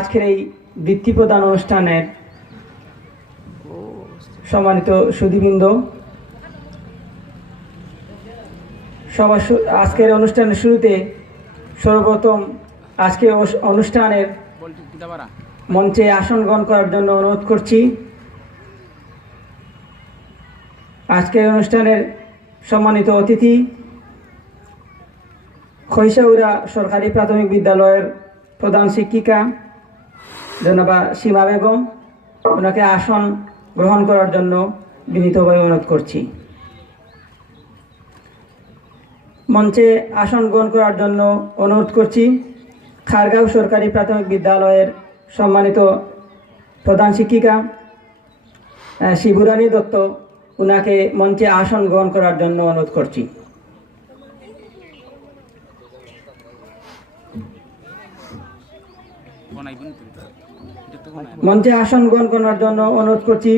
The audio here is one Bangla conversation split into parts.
আজকের এই বৃত্তি প্রদান অনুষ্ঠানের সম্মানিত সুধীবৃন্দ, আজকের অনুষ্ঠানের শুরুতে সর্বপ্রথম আজকের অনুষ্ঠানের মঞ্চে আসন গ্রহণ করার জন্য অনুরোধ করছি। আজকের অনুষ্ঠানের সম্মানিত অতিথি খৈশাউড়া সরকারি প্রাথমিক বিদ্যালয়ের প্রধান শিক্ষিকা জনাবা সীমা বেগম, ওনাকে আসন গ্রহণ করার জন্য বিনীতভাবে অনুরোধ করছি। মঞ্চে আসন গ্রহণ করার জন্য অনুরোধ করছি খারগাঁও সরকারি প্রাথমিক বিদ্যালয়ের সম্মানিত প্রধান শিক্ষিকা শিবুরানী দত্ত, ওনাকে মঞ্চে আসন গ্রহণ করার জন্য অনুরোধ করছি। মঞ্চে আসন গ্রহণ করার জন্য অনুরোধ করছি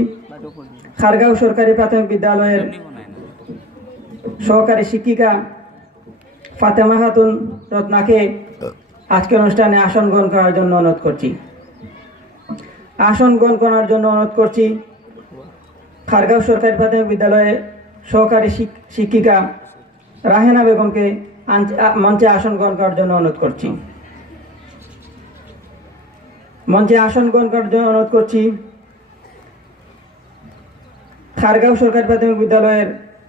খারগাঁও সরকারি প্রাথমিক বিদ্যালয়ের সহকারী শিক্ষিকা ফাতেমা খাতুন রত্নাকে আজকের অনুষ্ঠানে আসন গ্রহণ করার জন্য অনুরোধ করছি। আসন গ্রহণ করার জন্য অনুরোধ করছি খারগাঁও সরকারি প্রাথমিক বিদ্যালয়ের সহকারী শিক্ষিকা রাহেনা বেগমকে মঞ্চে আসন গ্রহণ করার জন্য অনুরোধ করছি। মঞ্চে আসন গ্রহণ করার জন্য অনুরোধ করছি খারগাঁও সরকারি প্রাথমিক বিদ্যালয়ের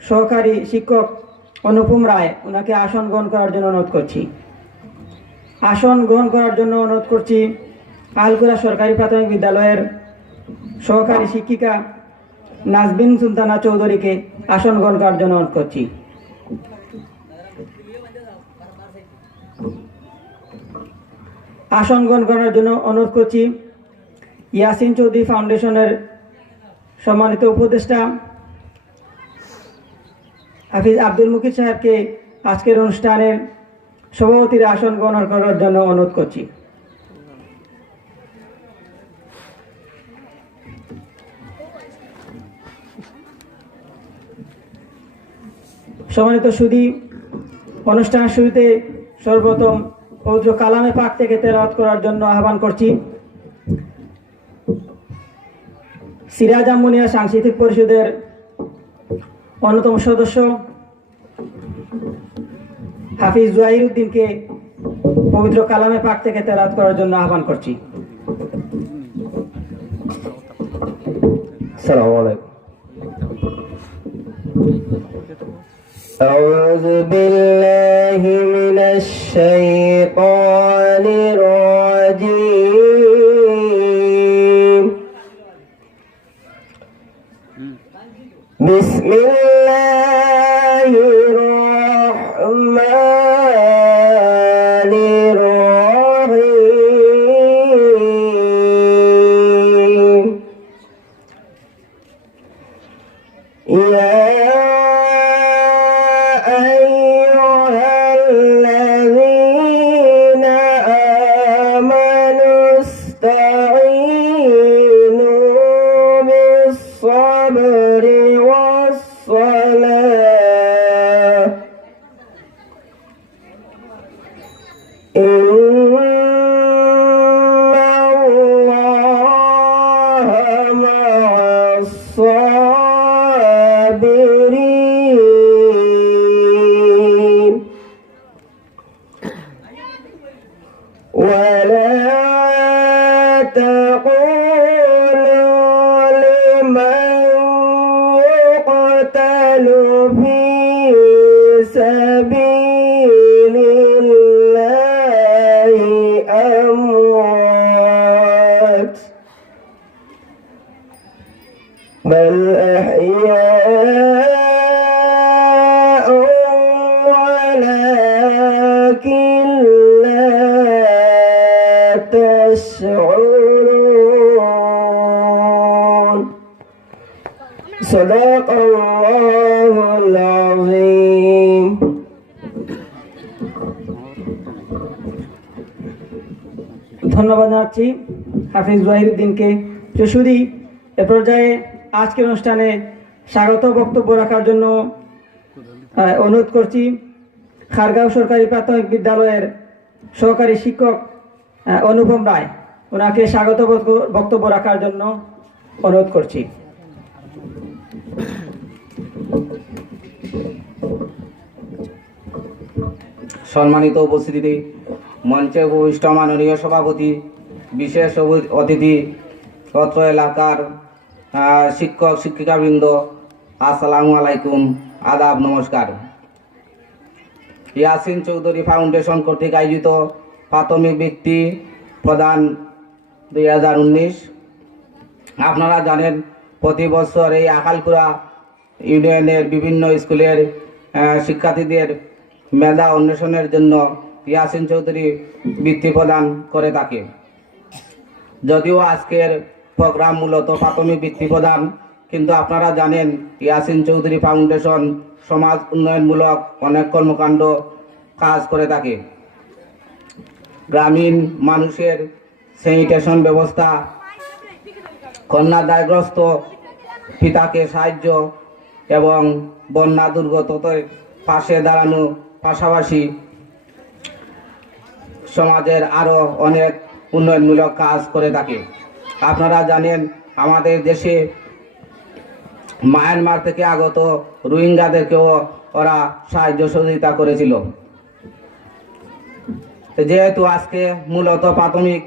সহকারী শিক্ষক অনুপম রায়, ওনাকে আসন গ্রহণ করার জন্য অনুরোধ করছি। আসন গ্রহণ করার জন্য অনুরোধ করছি আলকুরা সরকারি প্রাথমিক বিদ্যালয়ের সহকারী শিক্ষিকা নাজবিন সুলতানা চৌধুরীকে আসন গ্রহণ করার জন্য অনুরোধ করছি। আসন গ্রহণ করার জন্য অনুরোধ করছি ইয়াসিন চৌধুরী ফাউন্ডেশনের সম্মানিত উপদেষ্টা হাফিজ আব্দুল মুকিত সাহেবকে আজকের অনুষ্ঠানের সভাপতির আসন গ্রহণ করার জন্য অনুরোধ করছি। সম্মানিত সুধী, অনুষ্ঠানের শুরুতে সর্বপ্রথম পবিত্র কালামে পাক থেকে তেলাওয়াত করার জন্য আহ্বান করছি সিরাজ আম্মুনিয়া সাংস্কৃতিক পরিষদের অন্যতম সদস্য হাফিজ জহিরুদ্দিনকে পবিত্র কালামে পাক থেকে তেলাওয়াত করার জন্য আহ্বান করছি। আসসালামু আলাইকুম। أعوذ بالله من الشيطان الرجيم. بسم الله الرحمن الرحيم. يا بل أحياء ولكن لا تشعرون. صدق الله العظيم. ধন্যবাদ জানাচ্ছি হাফিজ জহিরুদ্দিনকে। যশোরী এ পর্যায়ে আজকের অনুষ্ঠানে স্বাগত বক্তব্য রাখার জন্য অনুরোধ করছি খারগাঁও সরকারি প্রাথমিক বিদ্যালয়ের সহকারী শিক্ষক অনুপম রায়। ওনাকে স্বাগত বক্তব্য রাখার জন্য অনুরোধ করছি। সম্মানিত উপস্থিতি, মঞ্চে উপবিষ্ট মাননীয় সভাপতি, বিশেষ অতিথি, অত্র এলাকার শিক্ষক শিক্ষিকাবৃন্দ, আসসালামু আলাইকুম, আদাব, নমস্কার। ইয়াসিন চৌধুরী ফাউন্ডেশন কর্তৃক আয়োজিত প্রাথমিক বৃত্তি প্রদান 2019। আপনারা জানেন প্রতি বছর এই আকালকুড়া ইউনিয়নের বিভিন্ন স্কুলের শিক্ষার্থীদের মেধা অন্বেষণের জন্য ইয়াসিন চৌধুরী বৃত্তি প্রদান করে থাকে। যদিও আজকের প্রোগ্রাম মূলত প্রাথমিক বৃত্তি প্রদান, কিন্তু আপনারা জানেন ইয়াসিন চৌধুরী ফাউন্ডেশন সমাজ উন্নয়নমূলক অনেক কর্মকাণ্ড কাজ করে থাকে। গ্রামীণ মানুষের স্যানিটেশন ব্যবস্থা, কন্যাদায়গ্রস্ত পিতাকে সাহায্য এবং বন্যা দুর্গতদের পাশে দাঁড়ানো, পাশাপাশি সমাজের আরও অনেক উন্নয়নমূলক কাজ করে থাকে। আপনারা জানেন আমাদের দেশে মায়ানমার থেকে আগত রোহিঙ্গাদেরকেও ওরা সাহায্য সহযোগিতা করেছিল। যেহেতু আজকে মূলত প্রাথমিক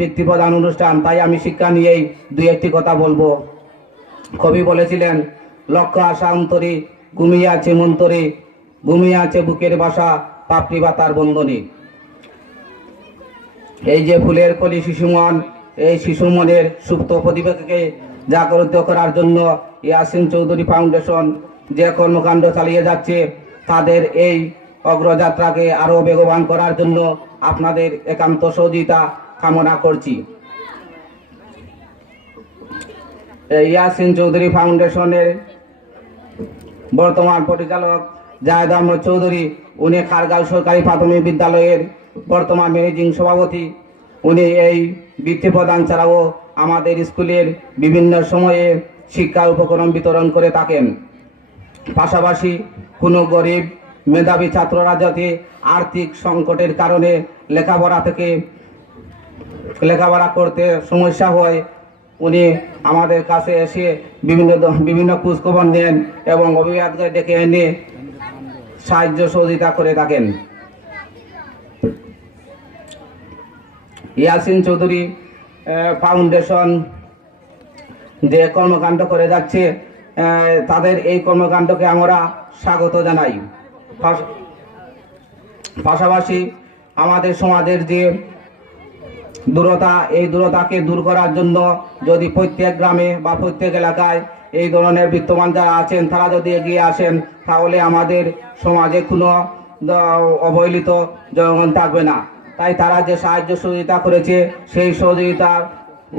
বৃত্তি প্রদান অনুষ্ঠান, তাই আমি শিক্ষা নিয়েই দুই একটি কথা বলবো। কবি বলেছিলেন, লক্ষ্য আশা অন্তরে ঘুমিয়ে আছে মন্তরে, ঘুমিয়ে আছে বুকের বাসা পাপড়ি পাতার বন্ধনে। এই যে ফুলের কলি শিশুমন, এই শিশু মনের সুপ্ত প্রতিভাকে জাগরিত করার জন্য ইয়াসিন চৌধুরী ফাউন্ডেশন যে কর্মকাণ্ড চালিয়ে যাচ্ছে, তাদের এই অগ্রযাত্রাকে আরো বেগবান করার জন্য আপনাদের একান্ত সহযোগিতা কামনা করছি। ইয়াসিন চৌধুরী ফাউন্ডেশনের বর্তমান পরিচালক জায়েদ আহমদ চৌধুরী, উনি খারগাঁও সরকারি প্রাথমিক বিদ্যালয়ের বর্তমান ম্যানেজিং সভাপতি। উনি এই বৃত্তি প্রদান ছাড়াও আমাদের স্কুলের বিভিন্ন সময়ে শিক্ষা উপকরণ বিতরণ করে থাকেন। পাশাপাশি কোনো গরিব মেধাবী ছাত্ররা যাতে আর্থিক সংকটের কারণে লেখাপড়া করতে সমস্যা হয়, উনি আমাদের কাছে এসে বিভিন্ন খোঁজখবর নেন এবং অভিভাবকদের ডেকে এনে সাহায্য সহযোগিতা করে থাকেন। ইয়াসিন চৌধুরী ফাউন্ডেশন যে কর্মকাণ্ড করে যাচ্ছে, তাদের এই কর্মকাণ্ডকে আমরা স্বাগত জানাই। পাশাপাশি আমাদের সমাজের যে দূরতা, এই দূরতাকে দূর করার জন্য যদি প্রত্যেক গ্রামে বা প্রত্যেক এলাকায় এই ধরনের বিত্তমান যারা আছেন তারা যদি এগিয়ে আসেন, তাহলে আমাদের সমাজে কোনো অবহেলিত জনগণ থাকবে না। তাই তারা যে সাহায্য সহযোগিতা করেছে, সেই সহযোগিতার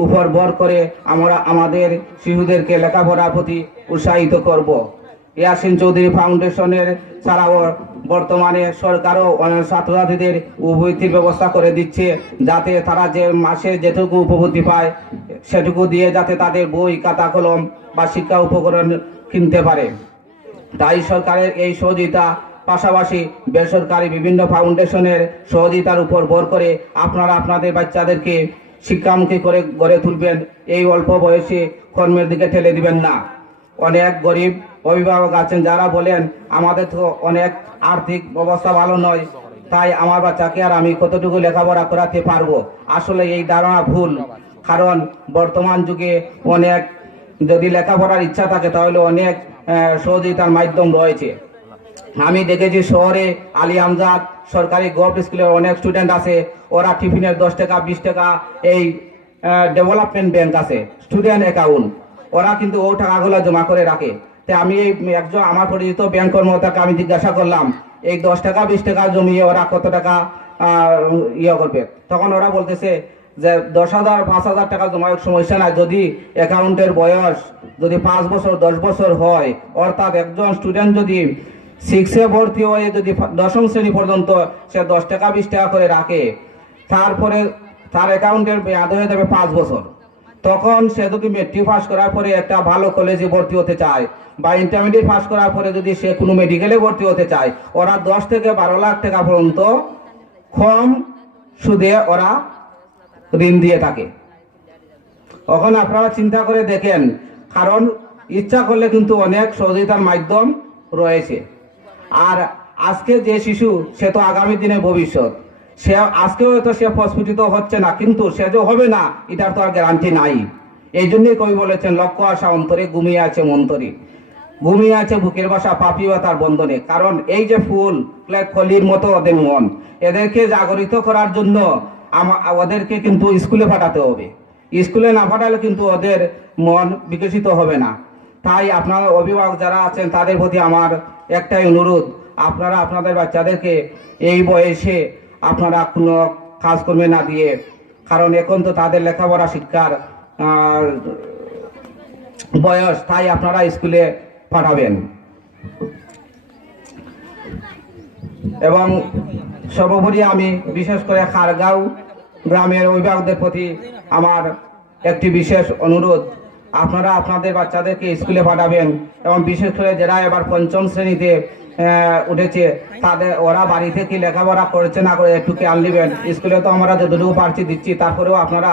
উপর ভর করে আমরা আমাদের শিশুদেরকে লেখাপড়ার প্রতি উৎসাহিত করব। ইয়াসিন চৌধুরী ফাউন্ডেশনের ছাড়াও বর্তমানে সরকারও ছাত্রছাত্রীদের উপবৃত্তির ব্যবস্থা করে দিচ্ছে, যাতে তারা যে মাসে যেটুকু উপবৃত্তি পায় সেটুকু দিয়ে যাতে তাদের বই, খাতা, কলম বা শিক্ষা উপকরণ কিনতে পারে। তাই সরকারের এই সহযোগিতা, পাশাপাশি বেসরকারি বিভিন্ন ফাউন্ডেশনের সহযোগিতার উপর ভর করে আপনারা আপনাদের বাচ্চাদেরকে শিক্ষামুখী করে গড়ে তুলবেন। এই অল্প বয়সে কর্মের দিকে ঠেলে দিবেন না। অনেক গরিব অভিভাবক আছেন যারা বলেন, আমাদের তো অনেক আর্থিক অবস্থা ভালো নয়, তাই আমার বাচ্চাকে আর আমি কতটুকু লেখাপড়া করাতে পারবো। আসলে এই ধারণা ভুল, কারণ বর্তমান যুগে অনেক যদি লেখাপড়ার ইচ্ছা থাকে তাহলে অনেক সহযোগিতার মাধ্যম রয়েছে। আমি দেখেছি শহরে আলী আমজাদ সরকারি গভর্নমেন্ট স্কুলের অনেক স্টুডেন্ট আছে, ওরা টিফিনের 10 টাকা 20 টাকা এই ডেভেলপমেন্ট ব্যাংক আছে স্টুডেন্ট অ্যাকাউন্ট, ওরা কিন্তু ও টাকাগুলো জমা করে রাখে। তাই আমি এই একজন আমার পরিচিত ব্যাংক কর্মকর্তাকে আমি জিজ্ঞাসা করলাম, এই 10 টাকা 20 টাকা জমিয়ে ওরা কত টাকা করবে? তখন ওরা বলতেছে যে 10,000 5,000 টাকা জমা সমস্যা নাই, যদি অ্যাকাউন্টের বয়স যদি 5 বছর 10 বছর হয়, অর্থাৎ একজন স্টুডেন্ট যদি 6-এ ভর্তি হয়ে যদি 10ম শ্রেণী পর্যন্ত সে 10 টাকা 20 টাকা করে রাখে, তারপরে তার অ্যাকাউন্টের মেয়াদ হয়ে যাবে 5 বছর। তখন সে যদি মেট্রিক পাস করার পরে একটা ভালো কলেজে ভর্তি হতে চায় বা ইন্টারমিডিয়েট পাস করার পরে যদি সে কোনো মেডিকেলে ভর্তি হতে চায়, ওরা 10 থেকে 12 লাখ টাকা পর্যন্ত কম সুদে ওরা ঋণ দিয়ে থাকে। এখন আপনারা চিন্তা করে দেখেন, কারণ ইচ্ছা করলে কিন্তু অনেক সহযোগিতার মাধ্যম রয়েছে। আর আজকে যে শিশু, সে তো আগামী দিনে ভবিষ্যৎ। সে আজকেও হয়তো সে প্রস্ফুটিত হচ্ছে না, কিন্তু সে যে হবে না এটার তো আর গ্যারান্টি নাই। এই জন্যই কবি বলেছেন, লক্ষ্য আশা অন্তরে, ঘুমিয়ে আছে মন্তরে, ঘুমিয়ে আছে বুকের বাসা পাপিবা তার বন্ধনে। কারণ এই যে ফুল কলির মতো ওদের মন, এদেরকে জাগরিত করার জন্য ওদেরকে কিন্তু স্কুলে পাঠাতে হবে। স্কুলে না পাঠালে কিন্তু ওদের মন বিকশিত হবে না। তাই আপনারা অভিভাবক যারা আছেন তাদের প্রতি আমার একটাই অনুরোধ, আপনারা আপনাদের বাচ্চাদেরকে এই বয়সে আপনারা কোনো কাজকর্মে না দিয়ে, কারণ এখন তো তাদের লেখাপড়া শিক্ষার বয়স, তাই আপনারা স্কুলে পাঠাবেন। এবং সর্বোপরি আমি বিশেষ করে খারগাঁও গ্রামের অভিভাবকদের প্রতি আমার একটি বিশেষ অনুরোধ, আপনারা আপনাদের বাচ্চাদেরকে স্কুলে পাঠাবেন। এবং বিশেষ করে যারা এবার পঞ্চম শ্রেণীতে উঠেছে, তাদের ওরা বাড়িতে কি লেখাপড়া করছে না করে একটু খেয়াল নেবেন। স্কুলে তো আমরা যতটুকু পারছি দিচ্ছি, তারপরেও আপনারা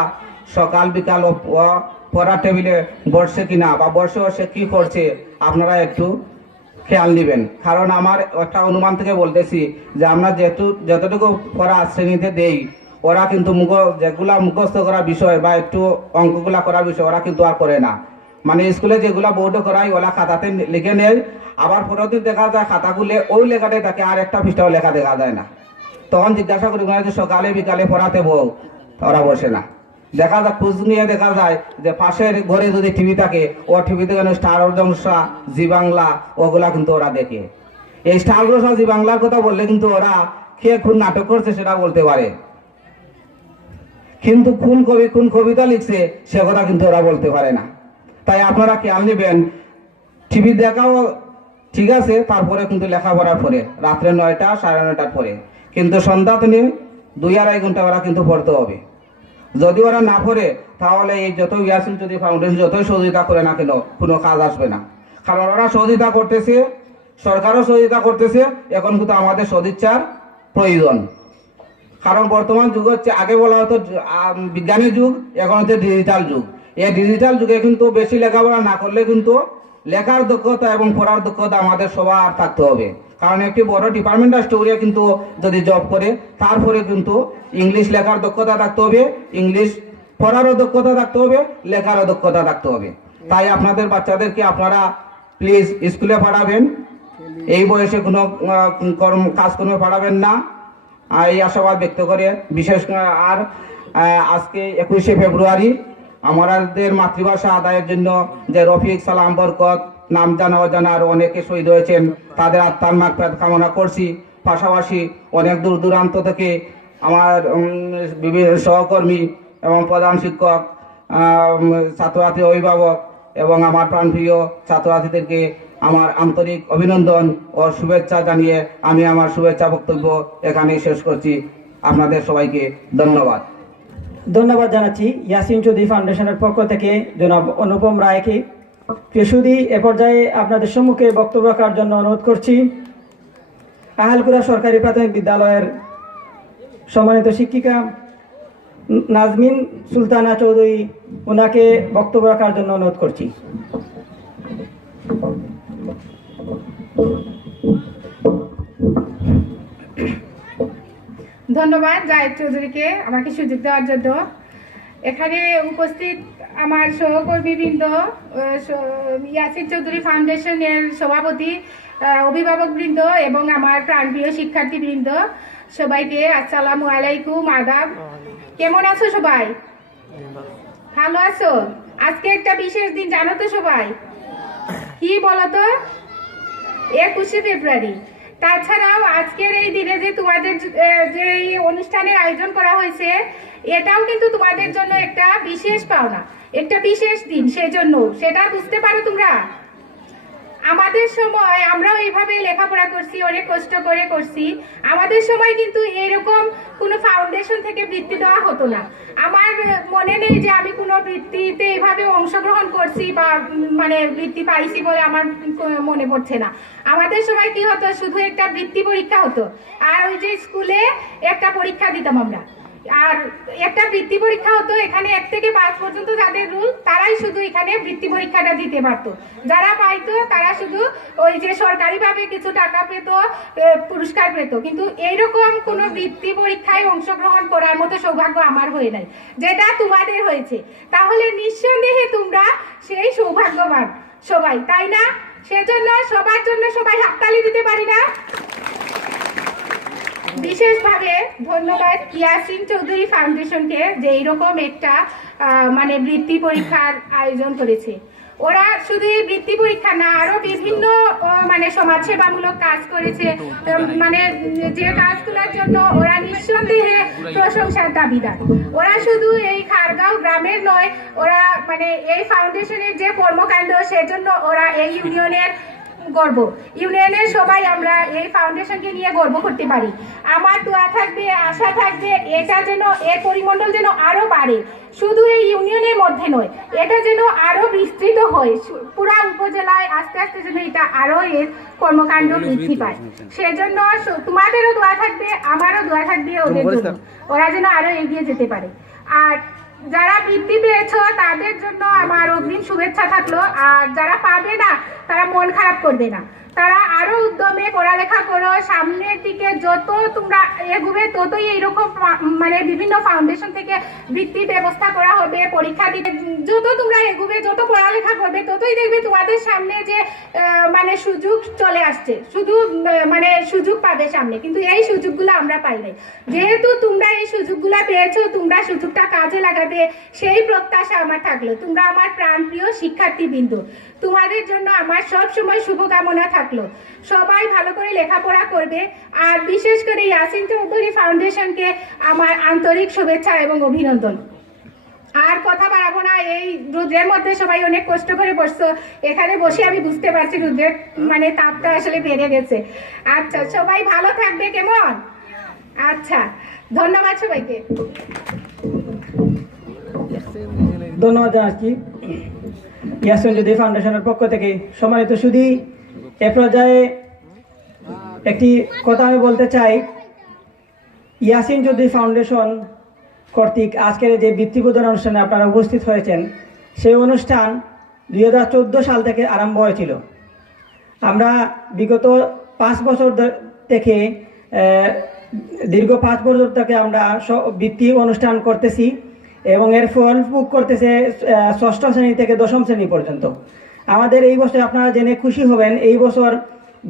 সকাল বিকাল ও পড়ার টেবিলে বসছে কিনা বা বসেও সে কি করছে আপনারা একটু খেয়াল নেবেন। কারণ আমার একটা অনুমান থেকে বলতেছি যে আমরা যতটুকু পড়া শ্রেণীতে দেই, ওরা কিন্তু যেগুলা মুখস্থ করা বিষয় বা একটু অঙ্কগুলা করা বিষয় ওরা কিন্তু আর করে না। মানে স্কুলে যেগুলা বোর্ডে করাই ওরা খাতাতে লিখে নেয়, আবার পরের দিন দেখা যায় খাতাগুলো ওই লেখাটাই থাকে, আর একটা পৃষ্ঠাও লেখা দেখা যায় না। তখন জিজ্ঞাসা করি যে সকালে বিকালে পড়াতে বউ, ওরা বসে না। দেখা যায় খোঁজ নিয়ে দেখা যায় যে পাশের ঘরে যদি টিভি থাকে, ও টিভিতে স্টার জলসা, জি বাংলা, ওগুলা কিন্তু ওরা দেখে। এই স্টার জলসা, জি বাংলার কথা বললে কিন্তু ওরা কে কোন নাটক করছে সেটা বলতে পারে, কিন্তু কোন কবি কোন কবিতা লিখছে সে কথা কিন্তু ওরা বলতে পারে না। তাই আপনারা খেয়াল নেবেন, টিভি দেখাও ঠিক আছে, তারপরে কিন্তু লেখাপড়ার পরে রাত্রে 9টা 9:30টার পরে, কিন্তু সন্ধ্যা থেকে 2-2.5 ঘন্টা ওরা কিন্তু পড়তে হবে। যদি ওরা না পড়ে তাহলে এই যত ইয়াসিন চৌধুরী ফাউন্ডেশন যতই সহযোগিতা করে না কেন, কোনো কাজ আসবে না। কারণ ওরা সহযোগিতা করতেছে, সরকারও সহযোগিতা করতেছে, এখন কিন্তু আমাদের সদিচ্ছার প্রয়োজন। কারণ বর্তমান যুগ হচ্ছে, আগে বলা হতো বিজ্ঞানের যুগ, এখন হচ্ছে ডিজিটাল যুগ। এই ডিজিটাল যুগে কিন্তু বেশি লেখাপড়া না করলে কিন্তু লেখার দক্ষতা এবং পড়ার দক্ষতা আমাদের সবার থাকতে হবে। কারণ একটি বড় ডিপার্টমেন্টাল স্টোরে কিন্তু যদি জব করে, তারপরে কিন্তু ইংলিশ লেখার দক্ষতা থাকতে হবে, ইংলিশ পড়ারও দক্ষতা থাকতে হবে, লেখারও দক্ষতা থাকতে হবে। তাই আপনাদের বাচ্চাদেরকে আপনারা প্লিজ স্কুলে পাঠাবেন, এই বয়সে কোনো কাজকর্মে পাঠাবেন না, এই আশাবাদ ব্যক্ত করে বিশেষ আর আজকে 21শে ফেব্রুয়ারি আমাদের মাতৃভাষা আদায়ের জন্য যে রফিক, সালাম, বরকত, নাম জানা অজানা আরো অনেকে শহীদ হয়েছেন, তাদের আত্মার মাগফিরাত কামনা করছি। পাশাপাশি অনেক দূর দূরান্ত থেকে আমার বিভিন্ন সহকর্মী এবং প্রধান শিক্ষক, ছাত্রছাত্রী, অভিভাবক এবং আমার প্রাণপ্রিয় ছাত্রছাত্রীদেরকে আমার আন্তরিক অভিনন্দন ও শুভেচ্ছা জানিয়ে আমি আমার শুভেচ্ছা বক্তব্য এখানেই শেষ করছি। আপনাদের সবাইকে ধন্যবাদ। ধন্যবাদ জানাচ্ছি ইয়াসিন চৌধুরী ফাউন্ডেশনের পক্ষ থেকে জনাব অনুপম রায়কে। প্রিয়সুধী, এ পর্যায়ে আপনাদের সম্মুখে বক্তব্য রাখার জন্য অনুরোধ করছি আহালকুড়া সরকারি প্রাথমিক বিদ্যালয়ের সম্মানিত শিক্ষিকা নাজমিন সুলতানা চৌধুরী, ওনাকে বক্তব্য রাখার জন্য অনুরোধ করছি। ধন্যবাদ জায়েদ চৌধুরীকে আমাকে সুযোগ দেওয়ার জন্য। এখানে উপস্থিত আমার সহকর্মীবৃন্দ, ইয়াসিন চৌধুরী ফাউন্ডেশনের সভাপতি, অভিভাবকবৃন্দ এবং আমার প্রাণপ্রিয় শিক্ষার্থীবৃন্দ, সবাইকে আসসালামু আলাইকুম, আদাব। কেমন আছো সবাই? ভালো আছো? আজকে একটা বিশেষ দিন, জানো তো সবাই? কি বলো তো? 21শে ফেব্রুয়ারি। তাছাড়াও আজকের এই দিনে যে তোমাদের যে এই অনুষ্ঠানের আয়োজন করা হয়েছে, এটাও কিন্তু তোমাদের জন্য একটা বিশেষ পাওনা, একটা বিশেষ দিন। সেজন্য সেটা বুঝতে পারো তোমরা। আমাদের সময় আমরাও এইভাবে লেখাপড়া করছি, অনেক কষ্ট করে করছি। আমাদের সময় কিন্তু এরকম কোনো ফাউন্ডেশন থেকে বৃত্তি দেওয়া হতো না। আমার মনে নেই যে আমি কোনো বৃত্তিতে এইভাবে অংশগ্রহণ করছি বা মানে বৃত্তি পাইছি বলে আমার মনে পড়ছে না। আমাদের সময় কি হতো, শুধু একটা বৃত্তি পরীক্ষা হতো, আর ওই যে স্কুলে একটা পরীক্ষা দিতাম আমরা। আর একটা বৃত্তি পরীক্ষা হতো এখানে 1 থেকে 5 পর্যন্ত যাদের রুল তারাই শুধু এখানে বৃত্তি পরীক্ষাটা দিতে পারতো, যারা পাইতো তারা শুধু ওই যে সরকারিভাবে কিছু টাকা পেত, পুরস্কার পেত, কিন্তু এইরকম কোনো বৃত্তি পরীক্ষায় অংশগ্রহণ করার মতো সৌভাগ্য আমার হয়ে নাই, যেটা তোমাদের হয়েছে। তাহলে নিঃসন্দেহে তোমরা সেই সৌভাগ্যবান সবাই, তাই না? সেজন্য সবার জন্য সবাই হাততালি দিতে পারি না? বিশেষভাবে ধন্যবাদ ইয়াসিন চৌধুরী ফাউন্ডেশনকে যে এইরকম একটা মানে বৃত্তি পরীক্ষার আয়োজন করেছে। ওরা শুধু এই বৃত্তি পরীক্ষা না, আরো বিভিন্ন মানে সমাজসেবামূলক কাজ করেছে, মানে যে কাজগুলোর জন্য ওরা নিঃসন্দেহে প্রশংসার দাবিদার। ওরা শুধু এই খারগাঁও গ্রামের নয়, ওরা মানে এই ফাউন্ডেশনের যে কর্মকাণ্ড সেজন্য ওরা এই ইউনিয়নের গর্ব, ইউনিয়নের সবাই আমরা এই ফাউন্ডেশনকে নিয়ে গর্ব করতে পারি। আমার দোয়া থাকবে, আশা থাকবে এটা যেন এর পরিমণ্ডল যেন আরো বাড়ে, শুধু এই ইউনিয়নের মধ্যে নয়, এটা যেন আরো বিস্তৃত হয় পুরা উপজেলায়, আস্তে আস্তে যেন এটা আরো এর কর্মকাণ্ড বৃদ্ধি পায়। সেজন্য তোমাদেরও দোয়া থাকবে, আমারও দোয়া থাকবে ওদের জন্য, ওরা যেন আরো এগিয়ে যেতে পারে। আর যারা বৃত্তি পেয়েছো তাদের জন্য আমার অগ্রিম শুভেচ্ছা থাকলো, আর যারা পাবে না তারা মন খারাপ করবে না, তারা আরো উদ্যমে পড়ালেখা করো, সামনের দিকে যত তোমরা এগোবে ততই এইরকম মানে বিভিন্ন ফাউন্ডেশন থেকে বৃত্তির ব্যবস্থা করা হবে, পরীক্ষা দিতে যত তোমরা এগোবে, যত পড়ালেখা করবে ততই দেখবে তোমাদের সামনে যে মানে সুযোগ চলে আসছে, শুধু মানে সুযোগ পাবে সামনে, কিন্তু এই সুযোগগুলো আমরা পাই নাই। যেহেতু তোমরা এই সুযোগগুলো পেয়েছো, তোমরা সুযোগটা কাজে লাগাবে সেই প্রত্যাশা আমার থাকলো। তোমরা আমার প্রাণপ্রিয় শিক্ষার্থীবৃন্দ, তোমাদের জন্য আমার সব সময় শুভকামনা থাকলো। সবাই ভালো করে লেখাপড়া করবে, আর বিশেষ করে ইয়াসিন চৌধুরী ফাউন্ডেশনকে আমার আন্তরিক শুভেচ্ছা এবং অভিনন্দন। আর কথা বাড়াবো না, এই রুদ্রের মধ্যে সবাই অনেক কষ্ট করে বসছো, এখানে বসে আমি বুঝতে পারছি রুদ্রের মানে তাপটা আসলে বেড়ে গেছে। আচ্ছা, সবাই ভালো থাকবে, কেমন? আচ্ছা, ধন্যবাদ সবাইকে। ধন্যবাদ জানাচ্ছি ইয়াসিন চৌধুরী ফাউন্ডেশনের পক্ষ থেকে। সম্মানিত সুধী, এ পর্যায়ে একটি কথা আমি বলতে চাই। ইয়াসিন চৌধুরী ফাউন্ডেশন কর্তৃক আজকের যে বৃত্তি প্রদান অনুষ্ঠানে আপনারা উপস্থিত হয়েছেন, সেই অনুষ্ঠান 2014 সাল থেকে আরম্ভ হয়েছিল। আমরা বিগত 5 বছর থেকে দীর্ঘ 5 বছর থেকে আমরা বৃত্তি অনুষ্ঠান করতেছি এবং এর ফল ভোগ করতেছে 6ষ্ঠ শ্রেণী থেকে 10ম শ্রেণী পর্যন্ত। আমাদের এই বছর আপনারা জেনে খুশি হবেন, এই বছর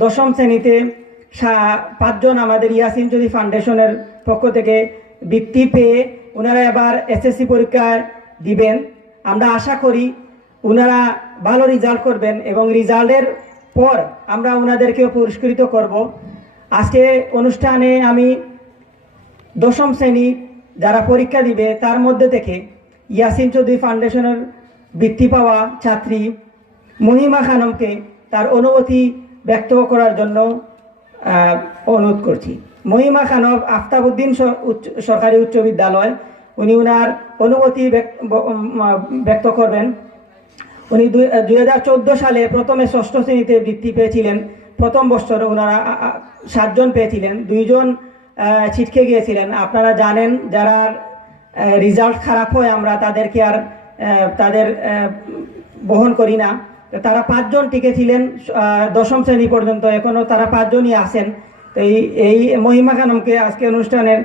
10ম শ্রেণীতে 5 জন আমাদের ইয়াসিন চৌধুরী ফাউন্ডেশনের পক্ষ থেকে বৃত্তি পেয়ে ওনারা এবার এসএসসি পরীক্ষা দিবেন। আমরা আশা করি ওনারা ভালো রেজাল্ট করবেন এবং রেজাল্টের পর আমরা ওনাদেরকেও পুরস্কৃত করব। আজকে অনুষ্ঠানে আমি 10ম শ্রেণী যারা পরীক্ষা দিবে তার মধ্যে থেকে ইয়াসিন চৌধুরী ফাউন্ডেশনের বৃত্তি পাওয়া ছাত্রী মহিমা খানমকে তার অনুভূতি ব্যক্ত করার জন্য অনুরোধ করছি। মহিমা খানম আফতাবউদ্দিন সরকারি উচ্চ বিদ্যালয়, উনি ওনার অনুভূতি ব্যক্ত করবেন। উনি 2014 সালে প্রথমে 6ষ্ঠ শ্রেণীতে বৃত্তি পেয়েছিলেন। প্রথম বছরে ওনারা 7 জন পেয়েছিলেন, 2 জন ছিটকে গিয়েছিলেন। আপনারা জানেন, যারা রেজাল্ট খারাপ হয় আমরা তাদেরকে আর তাদের বহন করি না। তারা 5 জন টিকেছিলেন 10ম শ্রেণী পর্যন্ত, এখনও তারা 5 জনই আছেন। তো এই মহিমা খানমকে আজকে অনুষ্ঠানের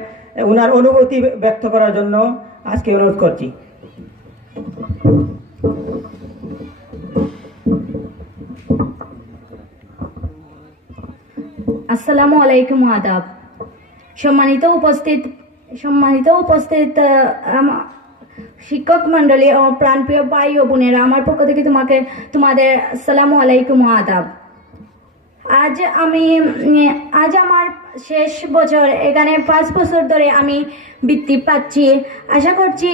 ওনার অনুভূতি ব্যক্ত করার জন্য আজকে অনুরোধ করছি। আসসালামু আলাইকুম, আদাব। সম্মানিত উপস্থিত শিক্ষক মন্ডলী ও প্রাণপ্রিয় ভাই ও বোনেরা, আমার পক্ষ থেকে তোমাদের আসসালামু আলাইকুম, আদাব। আজ আমার শেষ বছর, এখানে 5 বছর ধরে আমি বৃত্তি পাচ্ছি। আশা করছি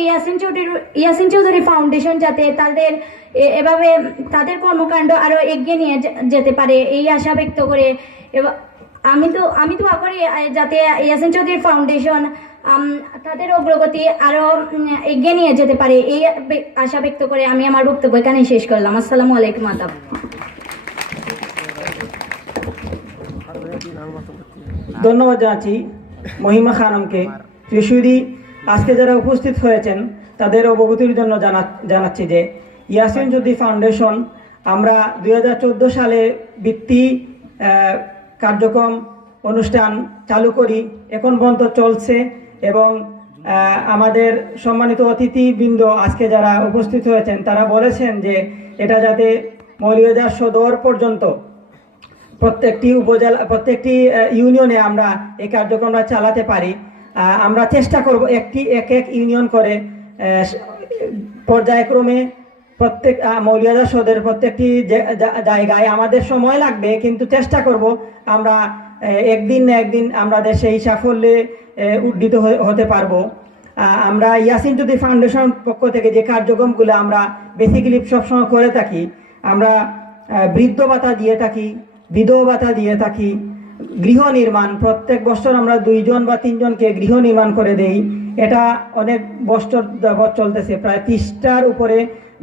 ইয়াসিন চৌধুরী ফাউন্ডেশন যাতে এভাবে তাদের কর্মকাণ্ড আরো এগিয়ে নিয়ে যেতে পারে, এই আশা ব্যক্ত করে আমি দোয়া করি যাতে ইয়াসিন চৌধুরী ফাউন্ডেশন তাদের অগ্রগতি আরো এগিয়ে নিয়ে যেতে পারে, এই আশা ব্যক্ত করে আমি আমার বক্তব্য এখানে শেষ করলাম। আসসালামু আলাইকুম, আদাব। ধন্যবাদ জানাচ্ছি মহিমা খানমকে। ত্রিশুরি আজকে যারা উপস্থিত হয়েছেন তাদের অবগতির জন্য জানাচ্ছি যে ইয়াসিন চৌধুরী ফাউন্ডেশন আমরা 2014 সালে বৃত্তি কার্যক্রম অনুষ্ঠান চালু করি, এখন পর্যন্ত চলছে। এবং আমাদের সম্মানিত অতিথিবৃন্দ আজকে যারা উপস্থিত হয়েছেন তারা বলেছেন যে এটা যাতে মৌলভীবাজার সদর পর্যন্ত প্রত্যেকটি উপজেলা, প্রত্যেকটি ইউনিয়নে আমরা এই কার্যক্রমটা চালাতে পারি। আমরা চেষ্টা করব এক এক ইউনিয়ন করে পর্যায়ক্রমে প্রত্যেক মৌলভীবাজার সদরের প্রত্যেকটি জায়গায় আমাদের সময় লাগবে, কিন্তু চেষ্টা করব আমরা একদিন না একদিন আমাদের সেই সাফল্যে উদ্নীত হতে পারবো। আমরা ইয়াসিন চৌধুরী ফাউন্ডেশন পক্ষ থেকে যে কার্যক্রমগুলো আমরা বেসিক্যালি সবসময় করে থাকি, আমরা বৃদ্ধ ভাতা দিয়ে থাকি, বিধবা ভাতা দিয়ে থাকি, গৃহ নির্মাণ প্রত্যেক বছর আমরা 2 জন বা 3 জনকে গৃহ নির্মাণ করে দেই। এটা অনেক বছর যাবৎ চলতেছে, প্রায় 30টার উপরে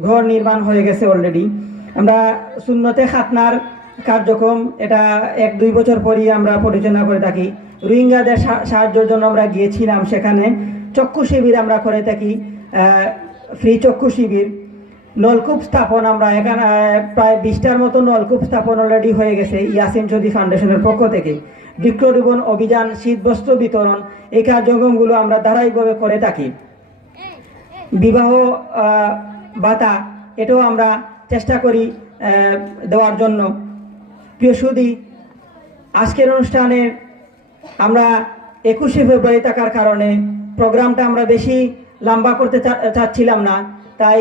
ঘর নির্মাণ হয়ে গেছে অলরেডি। আমরা সুন্নতে খাতনার কার্যক্রম এটা 1-2 বছর পরই আমরা পরিচালনা করে থাকি। রোহিঙ্গাদের সাহায্যের জন্য আমরা গিয়েছিলাম, সেখানে চক্ষু শিবির আমরা করে থাকি, ফ্রি চক্ষু শিবির। নলকূপ স্থাপন আমরা এখানে প্রায় 20টার মতো নলকূপ স্থাপন অলরেডি হয়ে গেছে ইয়াসিন চৌধুরী ফাউন্ডেশনের পক্ষ থেকে। বৃক্ষরোপণ অভিযান, শীতবস্ত্র বিতরণ, এই কার্যক্রমগুলো আমরা ধারাবাহিকভাবে করে থাকি। বিবাহ ভাতা এটাও আমরা চেষ্টা করি দেওয়ার জন্য। প্রিয় সুধী, আজকের অনুষ্ঠানে আমরা 21শে ফেব্রুয়ারি থাকার কারণে প্রোগ্রামটা আমরা বেশি লম্বা করতে চাচ্ছিলাম না, তাই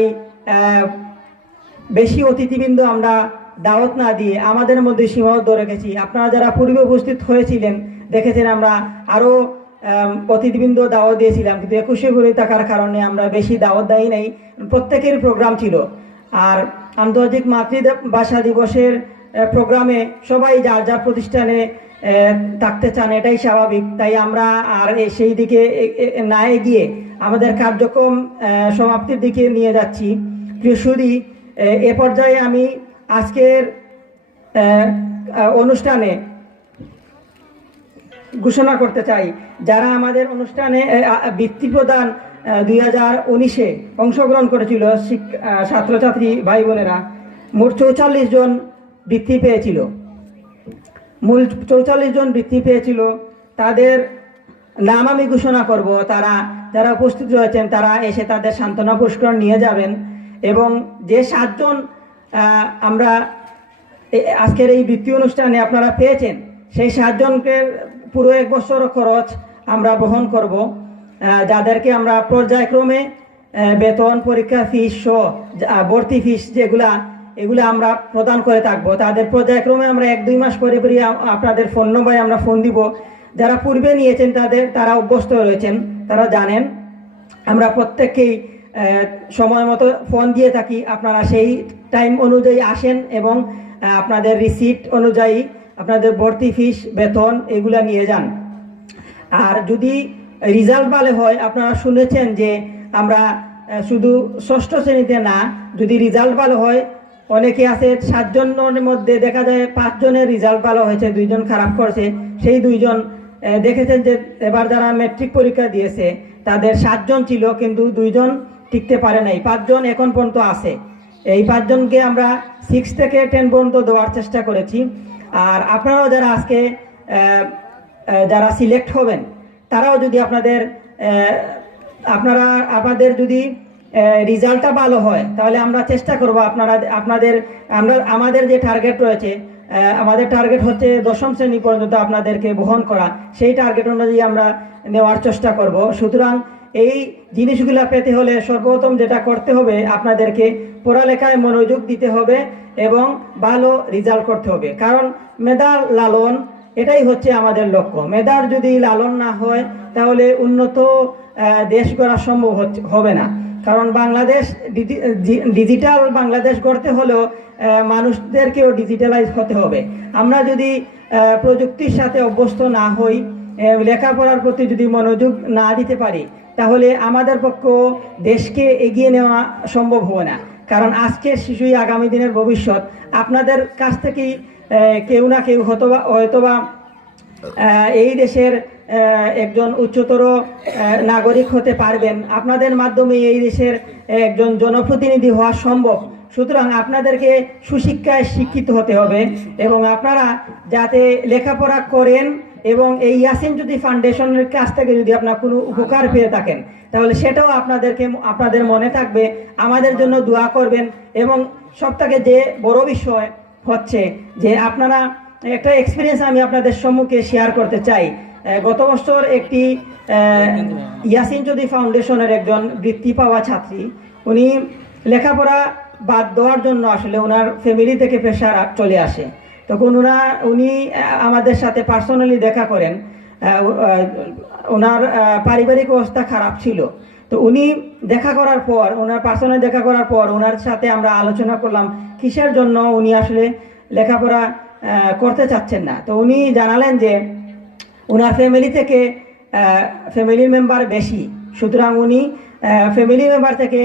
বেশি অতিথিবৃন্দ আমরা দাওয়াত না দিয়ে আমাদের মধ্যে সীমাবদ্ধ রেখেছি। আপনারা যারা পূর্বে উপস্থিত হয়েছিলেন দেখেছেন আমরা আরও অতিথিবৃন্দ দাওয়াত দিয়েছিলাম, কিন্তু 21শে ফেব্রুয়ারি থাকার কারণে আমরা বেশি দাওয়াত দেই নাই। প্রত্যেকের প্রোগ্রাম ছিল। আর আন্তর্জাতিক মাতৃভাষা দিবসের প্রোগ্রামে সবাই যার যার প্রতিষ্ঠানে থাকতে চান, এটাই স্বাভাবিক। তাই আমরা আর সেই দিকে না এগিয়ে আমাদের কার্যক্রম সমাপ্তির দিকে নিয়ে যাচ্ছি। প্রিয় সুধী, এ পর্যায়ে আমি আজকের অনুষ্ঠানে ঘোষণা করতে চাই, যারা আমাদের অনুষ্ঠানে বৃত্তি প্রদান 2019-এ অংশগ্রহণ করেছিল ছাত্রছাত্রী ভাই বোনেরা, মোট 44 জন বৃত্তি পেয়েছিল। মূল 44 জন বৃত্তি পেয়েছিল, তাদের নাম আমি ঘোষণা করব। তারা যারা উপস্থিত রয়েছেন তারা এসে তাদের সান্ত্বনা পুরস্কার নিয়ে যাবেন। এবং যে 7 জন আমরা আজকের এই বৃত্তি অনুষ্ঠানে আপনারা পেয়েছেন, সেই 7 জনকে পুরো 1 বছর খরচ আমরা বহন করব, যাদেরকে আমরা পর্যায়ক্রমে বেতন, পরীক্ষা ফিস সহ ভর্তি ফিস এগুলা আমরা প্রদান করে থাকবো। তাদের পর্যায়ক্রমে আমরা 1-2 মাস পরে আপনাদের ফোন নম্বরে আমরা ফোন দিব। যারা পূর্বে নিয়েছেন তারা অভ্যস্ত রয়েছেন, তারা জানেন। আমরা প্রত্যেককেই সময় মতো ফোন দিয়ে থাকি, আপনারা সেই টাইম অনুযায়ী আসেন এবং আপনাদের রিসিপ্ট অনুযায়ী আপনাদের ভর্তি ফিস, বেতন এগুলা নিয়ে যান। আর যদি রেজাল্ট ভালো হয়, আপনারা শুনেছেন যে আমরা শুধু 6ষ্ঠ শ্রেণীতে না, যদি রেজাল্ট ভালো হয়, অনেকে আছে 7 জনের মধ্যে দেখা যায় 5 জনের রেজাল্ট ভালো হয়েছে, 2 জন খারাপ করেছে। সেই 2 জন দেখেছেন যে এবার যারা ম্যাট্রিক পরীক্ষা দিয়েছে তাদের 7 জন ছিল, কিন্তু 2 জন টিকতে পারে নাই, 5 জন এখন পর্যন্ত আছে। এই 5 জনকে আমরা 6 থেকে 10 পর্যন্ত দেওয়ার চেষ্টা করেছি। আর আপনারাও যারা আজকে যারা সিলেক্ট হবেন, তারাও যদি আপনাদের যদি রেজাল্টটা ভালো হয়, তাহলে আমরা চেষ্টা করব আমাদের যে টার্গেট রয়েছে, আমাদের টার্গেট হচ্ছে 10ম শ্রেণী পর্যন্ত আপনাদেরকে বহন করা, সেই টার্গেট অনুযায়ী আমরা নেওয়ার চেষ্টা করব। সুতরাং এই জিনিসগুলো পেতে হলে সর্বপ্রথম যেটা করতে হবে, আপনাদেরকে পড়ালেখায় মনোযোগ দিতে হবে এবং ভালো রেজাল্ট করতে হবে। কারণ মেধা লালন এটাই হচ্ছে আমাদের লক্ষ্য। মেধার যদি লালন না হয়, তাহলে উন্নত দেশ গড়া সম্ভব হবে না। কারণ বাংলাদেশ ডিজিটাল বাংলাদেশ গড়তে হলেও মানুষদেরকেও ডিজিটালাইজ হতে হবে। আমরা যদি প্রযুক্তির সাথে অভ্যস্ত না হই, লেখাপড়ার প্রতি যদি মনোযোগ না দিতে পারি, তাহলে আমাদের পক্ষে দেশকে এগিয়ে নেওয়া সম্ভব হবে না। কারণ আজকের শিশুই আগামী দিনের ভবিষ্যৎ। আপনাদের কাছ থেকেই কেউ না কেউ হয়তোবা এই দেশের একজন উচ্চতর নাগরিক হতে পারবেন, আপনাদের মাধ্যমে এই দেশের একজন জনপ্রতিনিধি হওয়া সম্ভব। সুতরাং আপনাদেরকে সুশিক্ষায় শিক্ষিত হতে হবে এবং আপনারা যাতে লেখাপড়া করেন এবং এই ইয়াসিন জ্যোতি ফাউন্ডেশনের কাছ থেকে যদি আপনার কোনো উপকার পেয়ে থাকেন তাহলে সেটাও আপনাদের মনে থাকবে, আমাদের জন্য দোয়া করবেন। এবং সবথেকে যে বড় বিষয় হচ্ছে যে আপনারা একটা এক্সপিরিয়েন্স আমি আপনাদের সম্মুখে শেয়ার করতে চাই। গত বছর একটি ইয়াসিন জ্যোতি ফাউন্ডেশনের একজন বৃত্তি পাওয়া ছাত্রী, উনি লেখাপড়া বাদ দেওয়ার জন্য আসলে ওনার ফ্যামিলি থেকে প্রেশার চলে আসে। তখন উনি আমাদের সাথে পার্সোনালি দেখা করেন। ওনার পারিবারিক অবস্থা খারাপ ছিল। তো উনি দেখা করার পর, ওনার পার্সোনালি দেখা করার পর ওনার সাথে আমরা আলোচনা করলাম কিসের জন্য উনি আসলে লেখাপড়া করতে চাচ্ছেন না। তো উনি জানালেন যে ওনার ফ্যামিলি থেকে ফ্যামিলি মেম্বার বেশি, সুতরাং উনি ফ্যামিলি মেম্বার থেকে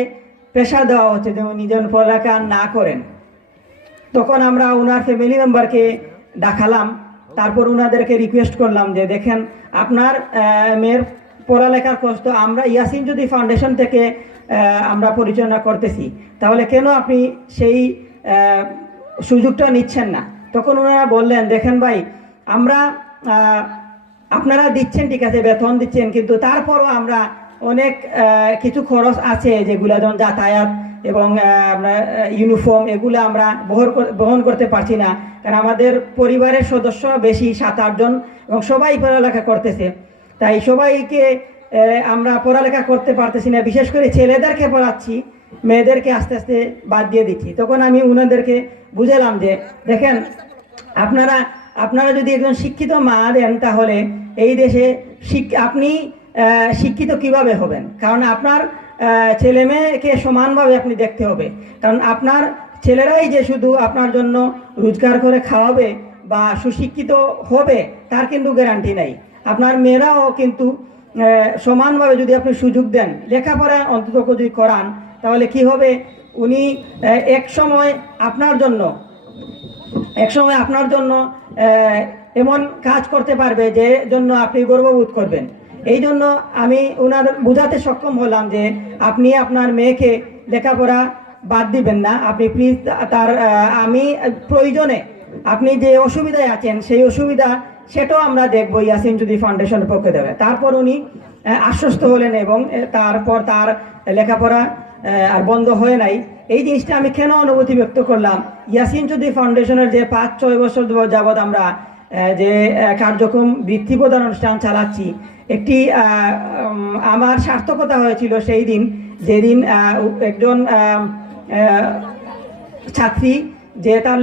প্রেশার দেওয়া হচ্ছে যে উনি যেন পড়ালেখা না করেন। তখন আমরা ওনার ফ্যামিলি মেম্বারকে ডাকালাম, তারপর ওনাদেরকে রিকোয়েস্ট করলাম যে দেখেন আপনার মেয়ের পড়ালেখার কষ্ট আমরা ইয়াসিন জ্যোতি ফাউন্ডেশন থেকে আমরা পরিচালনা করতেছি, তাহলে কেন আপনি সেই সুযোগটা নিচ্ছেন না? তখন ওনারা বললেন দেখেন ভাই, আমরা আপনারা দিচ্ছেন ঠিক আছে, বেতন দিচ্ছেন, কিন্তু তারপরও আমরা অনেক কিছু খরচ আছে যেগুলো যেমন যাতায়াত এবং আমরা ইউনিফর্ম এগুলো আমরা বহন করতে পারছি না, কারণ আমাদের পরিবারের সদস্য বেশি 7-8 জন এবং সবাই পড়ালেখা করতেছে, তাই সবাইকে আমরা পড়ালেখা করতে পারতেছি না, বিশেষ করে ছেলেদেরকে পড়াচ্ছি, মেয়েদেরকে আস্তে আস্তে বাদ দিয়ে দিচ্ছি। তখন আমি ওনাদেরকে বুঝালাম যে দেখেন আপনারা যদি একজন শিক্ষিত মা দেন তাহলে এই দেশে আপনি শিক্ষিত কিভাবে হবেন? কারণ আপনার ছেলে মেয়েকে সমানভাবে আপনি দেখতে হবে, কারণ আপনার ছেলেরাই যে শুধু আপনার জন্য রোজগার করে খাওয়াবে বা সুশিক্ষিত হবে তার কিন্তু গ্যারান্টি নাই। আপনার মেয়েরাও কিন্তু সমানভাবে যদি আপনি সুযোগ দেন, লেখাপড়া অন্তত যদি করান, তাহলে কি হবে, উনি এক সময় আপনার জন্য এমন কাজ করতে পারবে যে জন্য আপনি গর্ববোধ করবেন। এই জন্য আমি ওনাদের বোঝাতে সক্ষম হলাম যে আপনি আপনার মেয়েকে লেখাপড়া বাদ দিবেন না, আপনি প্লিজ আমি প্রয়োজনে আপনি যে অসুবিধায় আছেন সেই অসুবিধা সেটাও আমরা দেখবো ইয়াসিন জ্যোতি ফাউন্ডেশনের পক্ষে দেবে। তারপর উনি আশ্বস্ত হলেন এবং তারপর তার লেখাপড়া আর বন্ধ হয়ে নাই। এই জিনিসটা আমি কেন অনুভূতি ব্যক্ত করলাম, ইয়াসিন জ্যোতি ফাউন্ডেশনের যে 5-6 বছর যাবৎ আমরা যে কার্যক্রম বৃত্তি প্রদান অনুষ্ঠান চালাচ্ছি, একটি আমার সার্থকতা হয়েছিল সেই দিন যেদিন একজন ছাত্রী যে তার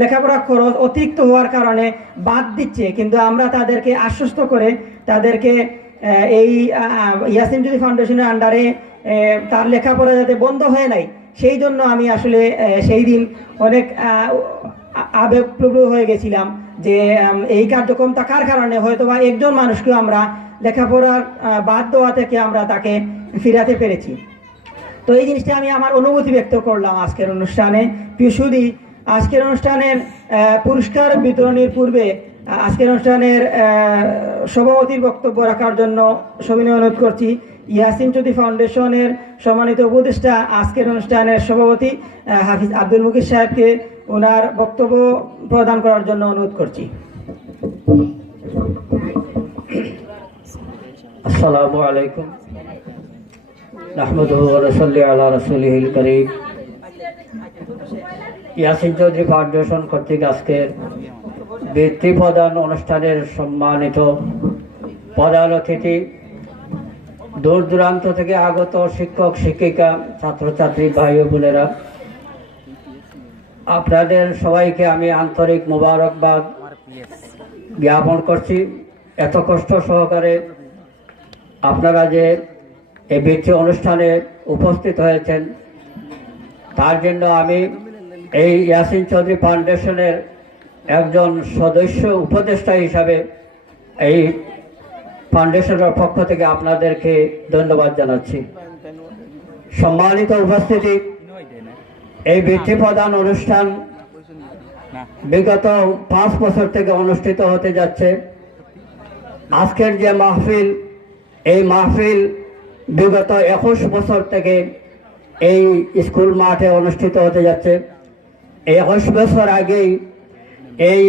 লেখাপড়ার খরচ অতিরিক্ত হওয়ার কারণে বাদ দিচ্ছে, কিন্তু আমরা তাদেরকে আশ্বস্ত করে তাদেরকে এই ইয়াসিন জ্যোতি ফাউন্ডেশনের আন্ডারে তার লেখাপড়া যাতে বন্ধ হয়ে নাই, সেই জন্য আমি আসলে সেই দিন অনেক আবেগপ্রবণ হয়ে গেছিলাম যে এই কার্যক্রম থাকার কারণে হয়তোবা একজন মানুষকেও আমরা লেখাপড়ার বাদ দেওয়া থেকে আমরা তাকে ফিরাতে পেরেছি। তো এই জিনিসটা আমি আমার অনুভূতি ব্যক্ত করলাম আজকের অনুষ্ঠানে। প্রিয় সুধী, আজকের অনুষ্ঠানের পুরস্কার বিতরণের পূর্বে আজকের অনুষ্ঠানের সভাপতির বক্তব্য রাখার জন্য সবিনয় অনুরোধ করছি ইয়াসিন জ্যোতি ফাউন্ডেশনের সম্মানিত উপদেষ্টা আজকের অনুষ্ঠানের সভাপতি হাফিজ আব্দুল মুকিত সাহেবকে ওনার বক্তব্য প্রদান করার জন্য অনুরোধ করছি। আসসালামু আলাইকুম নাহমাদুহু ওয়া নুসাল্লি আলা রাসূলিহিল কারীম। ইয়াসিন চৌধুরী ফাউন্ডেশন কর্তৃক আজকের বৃত্তি প্রদান অনুষ্ঠানের সম্মানিত প্রধান অতিথি, দূর দূরান্ত থেকে আগত শিক্ষক শিক্ষিকা, ছাত্রছাত্রী ভাই ও বোনেরা, আপনাদের সবাইকে আমি আন্তরিক মোবারকবাদ জ্ঞাপন করছি। এত কষ্ট সহকারে আপনারা যে এই বৃত্তি অনুষ্ঠানে উপস্থিত হয়েছেন তার জন্য আমি এই ইয়াসিন চৌধুরী ফাউন্ডেশনের একজন সদস্য উপদেষ্টা হিসাবে এই ফাউন্ডেশনের পক্ষ থেকে আপনাদেরকে ধন্যবাদ জানাচ্ছি। সম্মানিত উপস্থিতি, এই বৃত্তি প্রদান অনুষ্ঠান বিগত 5 বছর থেকে অনুষ্ঠিত হতে যাচ্ছে। আজকের যে মাহফিল, এই মাহফিল বিগত 21 বছর থেকে এই স্কুল মাঠে অনুষ্ঠিত হতে যাচ্ছে। 21 বছর আগেই এই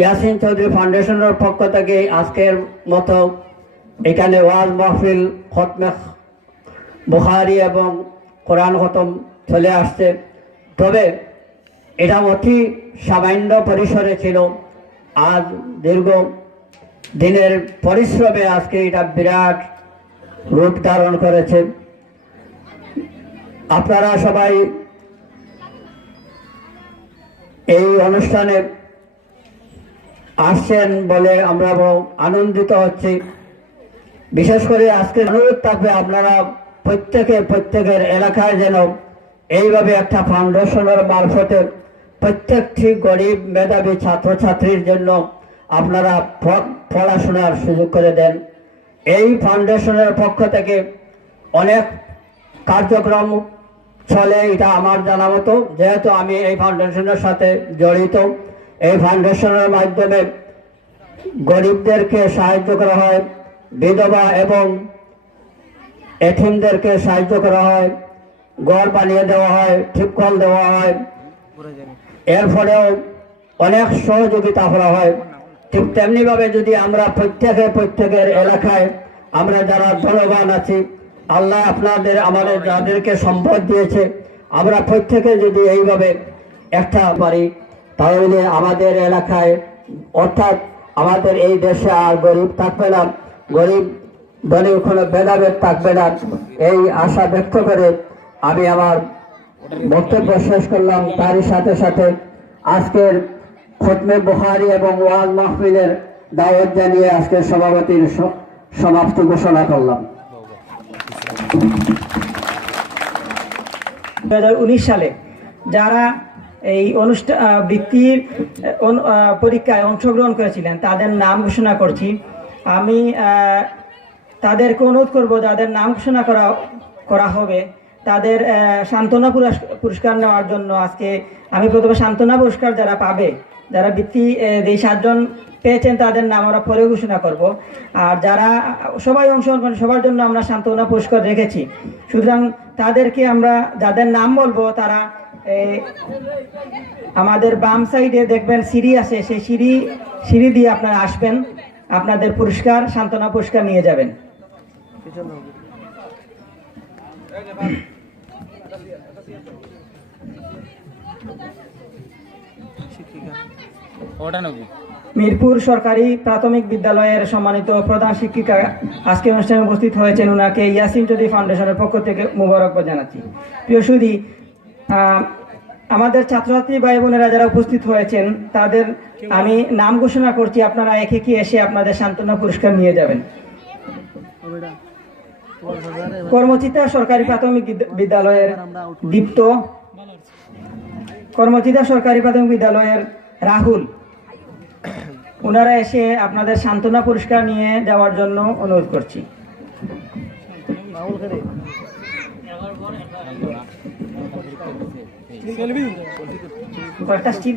ইয়াসিন চৌধুরী ফাউন্ডেশনের পক্ষ থেকে আজকের মতো এখানে ওয়াজ মাহফিল, খতমে বুখারী এবং কোরআন খতম চলে আসছে। তবে এটা অতি সামান্য পরিসরে ছিল। আজ দীর্ঘ দিনের পরিশ্রমে আজকে এটা বিরাট রূপ ধারণ করেছে। আপনারা সবাই এই অনুষ্ঠানে আসছেন বলে আমরা আনন্দিত হচ্ছি। বিশেষ করে আজকে অনুরোধ থাকবে আপনারা প্রত্যেকের এলাকায় যেন এইভাবে একটা ফাউন্ডেশনের মারফতে প্রত্যেকটি গরিব মেধাবী ছাত্রছাত্রীর জন্য আপনারা পড়াশোনার সুযোগ করে দেন। এই ফাউন্ডেশনের পক্ষ থেকে অনেক কার্যক্রম চলে, এটা আমার জানা মতো, যেহেতু আমি এই ফাউন্ডেশনের সাথে জড়িত। এই ফাউন্ডেশনের মাধ্যমে গরিবদেরকে সাহায্য করা হয়, বিধবা এবং এতিমদেরকে সাহায্য করা হয়, ঘর বানিয়ে দেওয়া হয়, টিপকল দেওয়া হয়, এর ফলেও অনেক সহযোগিতা করা হয়। ঠিক তেমনিভাবে যদি আমরা প্রত্যেকের এলাকায় আমরা যারা ধনবান আছি, আল্লাহ আমাদের যাদেরকে সম্পদ দিয়েছে, আমরা প্রত্যেকে যদি এইভাবে একটা পারি, তাহলে আমাদের এলাকায় অর্থাৎ আমাদের এই দেশে আর গরিব থাকবে না, গরিব ধনীর কোনো ভেদাভেদ থাকবে না। এই আশা ব্যক্ত করে আমি আমার বক্তব্য শেষ করলাম। তারই সাথে সাথে আজকের খতমে বুখারী এবং ওয়াজ মাহফিলের দাওয়াত জানিয়ে আজকের সভাপতির সমাপ্তি ঘোষণা করলাম। 2019 সালে যারা এই বৃত্তির পরীক্ষায় অংশগ্রহণ করেছিলেন তাদের নাম ঘোষণা করছি। আমি তাদেরকে অনুরোধ করব, যাদের নাম ঘোষণা করা হবে তাদের সান্ত্বনা পুরস্কার নেওয়ার জন্য আজকে আমি প্রথমে সান্ত্বনা পুরস্কার যারা পাবে, যারা বৃত্তি যে 7 জন পেয়েছেন তাদের নাম আমরা পরে ঘোষণা করব। আর যারা সবাই অংশগ্রহণ করেন সবার জন্য আমরা সান্ত্বনা পুরস্কার রেখেছি। সুতরাং তাদেরকে আমরা যাদের নাম বলবো তারা আমাদের বাম সাইডে দেখবেন সিঁড়ি আছে, সেই সিঁড়ি দিয়ে আপনারা আসবেন, আপনাদের পুরস্কার সান্ত্বনা পুরস্কার নিয়ে যাবেন। মিরপুর সরকারি প্রাথমিক বিদ্যালয়ের সম্মানিত প্রধান শিক্ষিকা আজকে অনুষ্ঠানে উপস্থিত হয়েছেন, ওনাকে ইয়াসিন চৌধুরী ফাউন্ডেশনের পক্ষ থেকে মুবারকবাদ জানাচ্ছি। প্রিয় সুধী, আমাদের ছাত্রছাত্রী ভাই বোনেরা যারা উপস্থিত হয়েছেন তাদের আমি নাম ঘোষণা করছি, আপনারা একে এসে আপনাদের সান্ত্বনা পুরস্কার নিয়ে যাবেন। কর্মচিতা সরকারি প্রাথমিক বিদ্যালয়ের দীপ্ত, কর্মচিতা সরকারি প্রাথমিক বিদ্যালয়ের রাহুল, ওনারা এসে আপনাদের সান্ত্বনা পুরস্কার নিয়ে যাওয়ার জন্য অনুরোধ করছি। কয়েকটা স্টিল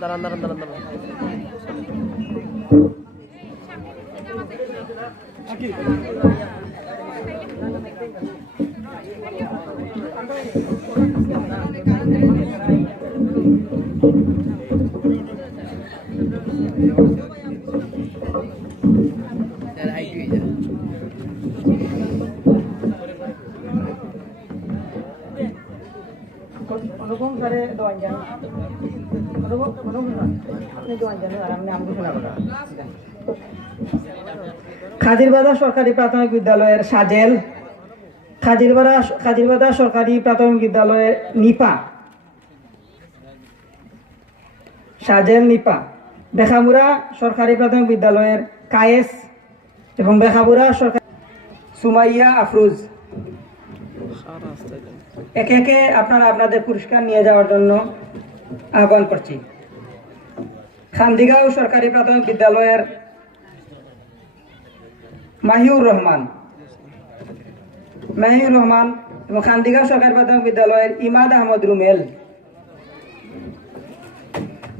দাঁড়ান অনুপম স্যারে দোয়ান জান, অনুপম আপনি দোয়ান জানেন আর আমি নাম ঘোষণা করা। খাজিরবাজার সরকারি প্রাথমিক বিদ্যালয়ের সাজেল, খাজিরবাজার সরকারি প্রাথমিক বিদ্যালয়ের নিপা, সাজেল নিপা, বেখামুরা সরকারি প্রাথমিক বিদ্যালয়ের কায়েস এবং বেখামুরা সরকারি সুমাইয়া আফরুজ। একে আপনারা আপনাদের পুরস্কার নিয়ে যাওয়ার জন্য আহ্বান করছি। খান্দিগাঁও সরকারি প্রাথমিক বিদ্যালয়ের মাহিউর রহমান এবং খান্দিগাঁও সরকারি প্রাথমিক বিদ্যালয়ের ইমাদ আহমদ রুমেল।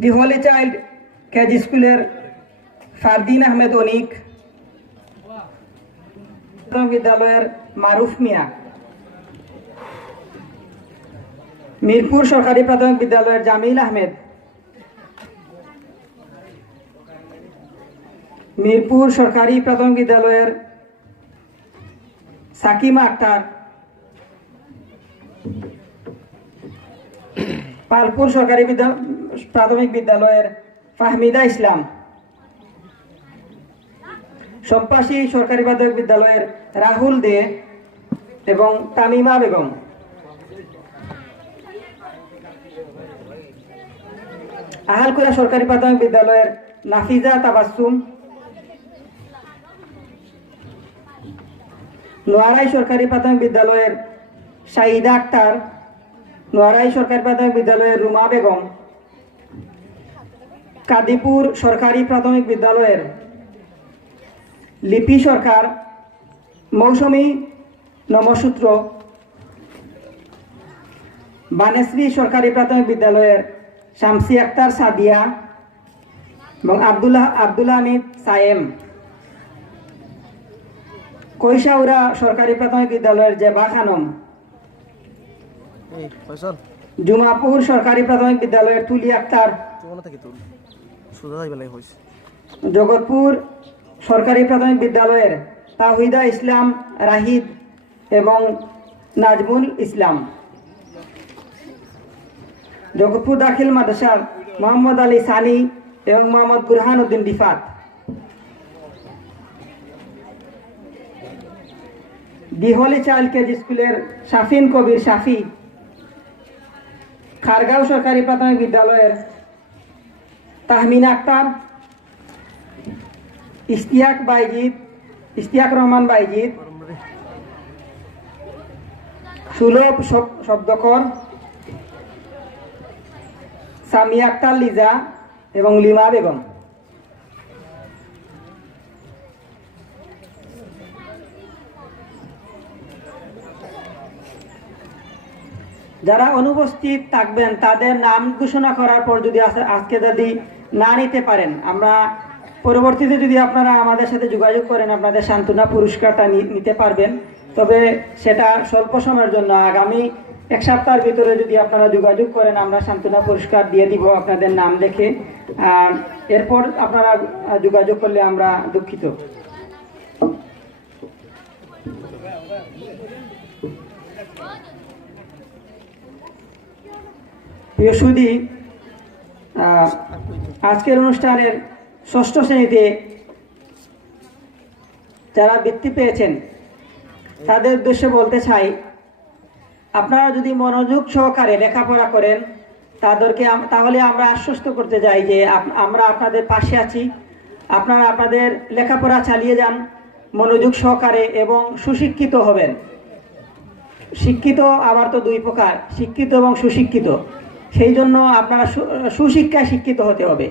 দি হোলি চাইল্ড কেজি স্কুলের ফারদিন আহমেদ অনিক, প্রাথমিক বিদ্যালয়ের মারুফ মিয়া। মিরপুর সরকারি প্রাথমিক বিদ্যালয়ের জামিল আহমেদ, মিরপুর সরকারি প্রাথমিক বিদ্যালয়ের সাকিমা আক্তার, পালপুর সরকারি প্রাথমিক বিদ্যালয়ের ফাহমিদা ইসলাম, সম্পাসী সরকারি প্রাথমিক বিদ্যালয়ের রাহুল দে এবং তামিমা বেগম। আহালকুড়া সরকারি প্রাথমিক বিদ্যালয়ের নাফিজা তাবাসসুম, নোয়ারাই সরকারি প্রাথমিক বিদ্যালয়ের শাহিদা আক্তার, নোয়ারাই সরকারি প্রাথমিক বিদ্যালয়ের রুমা বেগম, কাদিপুর সরকারি প্রাথমিক বিদ্যালয়ের লিপি সরকার, মৌসুমী নমসূত্র, বানেশ্রী সরকারি প্রাথমিক বিদ্যালয়ের শামসি আক্তার সাদিয়া এবং আব্দুল্লাহ হামিদ সায়েম, কৈশাউরা সরকারি প্রাথমিক বিদ্যালয়ের জেবা খানম, এই ফয়সাল জুমাপুর সরকারি প্রাথমিক বিদ্যালয়ের তুলি আক্তার, তোমার থেকে তুল সুদা যাই বেলাই হইছে। জগৎপুর সরকারি প্রাথমিক বিদ্যালয়ের তাহিদা ইসলাম রাহিদ এবং নাজমুল ইসলাম, জগৎপুর দাখিল মাদ্রাসার মোহাম্মদ আলী সানি এবং মোহাম্মদ বুরহান উদ্দিন রিফাত, দি হোলি চাইল্ড কেজি স্কুলের শাফিন কবির শাফি, খারগাঁও সরকারি প্রাথমিক বিদ্যালয়ের তাহমিনা আক্তার, ইশতিয়াক রহমান বাইজিদ, সুলভ শব্দকর, সামিয়া আক্তার লিজা এবং লিমা বেগম। যারা অনুপস্থিত থাকবেন তাদের নাম ঘোষণা করার পর যদি আজকে যদি না নিতে পারেন, আমরা পরবর্তীতে যদি আপনারা আমাদের সাথে যোগাযোগ করেন আপনাদের সান্ত্বনা পুরস্কারটা নিতে পারবেন। তবে সেটা স্বল্প সময়ের জন্য, আগামী এক সপ্তাহের ভিতরে যদি আপনারা যোগাযোগ করেন আমরা সান্ত্বনা পুরস্কার দিয়ে দিব আপনাদের নাম দেখে। আর এরপর আপনারা যোগাযোগ করলে আমরা দুঃখিত। প্রিয় সুধী, আজকের অনুষ্ঠানের ষষ্ঠ শ্রেণীতে যারা বৃত্তি পেয়েছেন তাদের উদ্দেশ্যে বলতে চাই, আপনারা যদি মনোযোগ সহকারে লেখাপড়া করেন তাহলে আমরা আশ্বস্ত করতে চাই যে আমরা আপনাদের পাশে আছি। আপনারা আপনাদের লেখাপড়া চালিয়ে যান মনোযোগ সহকারে এবং সুশিক্ষিত হবেন। শিক্ষিত আবার তো দুই প্রকার, শিক্ষিত এবং সুশিক্ষিত। সেই জন্য আপনারা সুশিক্ষায় শিক্ষিত হতে হবে।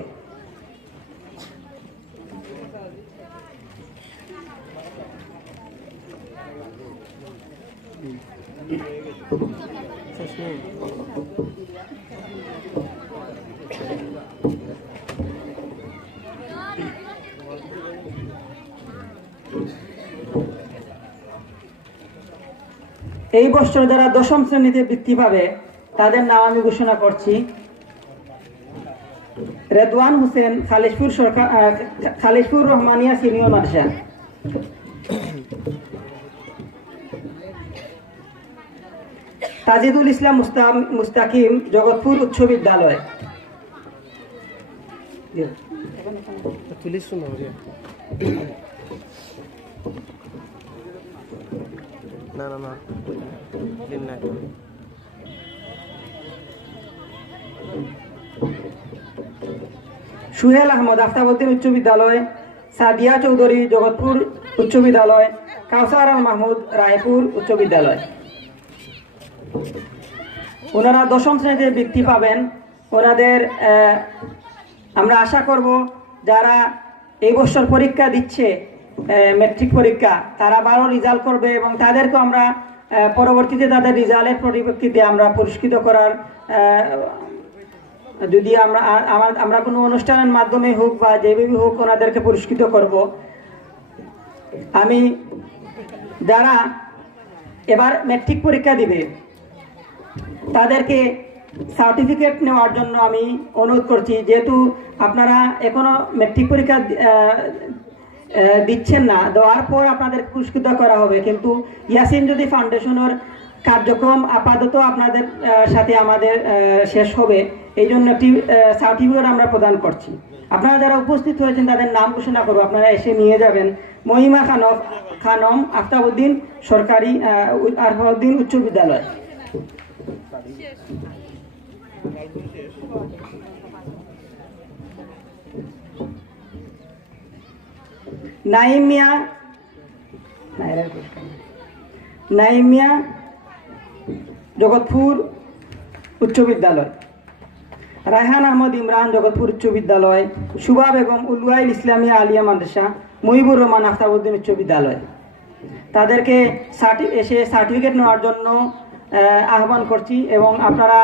এই বছর যারা দশম শ্রেণীতে বৃত্তি পাবে তাদের নাম আমি ঘোষণা করছি। রেদওয়ান হোসেন, খালিশপুর রহমানিয়া সিনিয়র মাদ্রাসা। তাজিদুল ইসলাম মুস্তাকিম, জগৎপুর উচ্চ বিদ্যালয়। তুলিস শুনো না না না দিন নাই। সুহেল আহমদ, আফতাবউদ্দিন উচ্চ বিদ্যালয়। সাদিয়া চৌধুরী, জগৎপুর উচ্চ বিদ্যালয়। কাউসার আল মাহমুদ, রায়পুর উচ্চ বিদ্যালয়। ওনারা দশম শ্রেণীতে বৃত্তি পাবেন। ওনাদের আমরা আশা করব যারা এই বছর পরীক্ষা দিচ্ছে ম্যাট্রিক পরীক্ষা, তারা ভালো রেজাল্ট করবে এবং তাদেরকে আমরা পরবর্তীতে তাদের রেজাল্টের পরিপ্রেক্ষিতে আমরা পুরস্কৃত করার যদি আমরা কোনো অনুষ্ঠানের মাধ্যমে হোক বা যেভাবে হোক ওনাদেরকে পুরস্কৃত করব। আমি যারা এবার ম্যাট্রিক পরীক্ষা দিবে তাদেরকে সার্টিফিকেট নেওয়ার জন্য আমি অনুরোধ করছি, যেহেতু আপনারা এখনো ম্যাট্রিক পরীক্ষা দিচ্ছেন না, দেওয়ার পর আপনাদের পুরস্কৃত করা হবে, কিন্তু ইয়াসিন যদি ফাউন্ডেশনের কার্যক্রম আপাতত আপনাদের সাথে আমাদের শেষ হবে, এই জন্য একটি সার্টিফিকেট আমরা প্রদান করছি। আপনারা যারা উপস্থিত হয়েছেন তাদের নাম ঘোষণা করবো, আপনারা এসে নিয়ে যাবেন। মহিমা খানম আফতাবউদ্দিন সরকারি আরফাউদ্দিন উচ্চ বিদ্যালয়। নাইম মিয়া জগৎপুর উচ্চ বিদ্যালয়। রায়হান আহমদ ইমরান জগৎপুর উচ্চ বিদ্যালয়। সুবা বেগম উলওয়াইল ইসলামিয়া আলিয়া মাদ্রাসা মহিবুর রহমান আফতাবউদ্দিন উচ্চ বিদ্যালয়। তাদেরকে এসে সার্টিফিকেট নেওয়ার জন্য আহ্বান করছি এবং আপনারা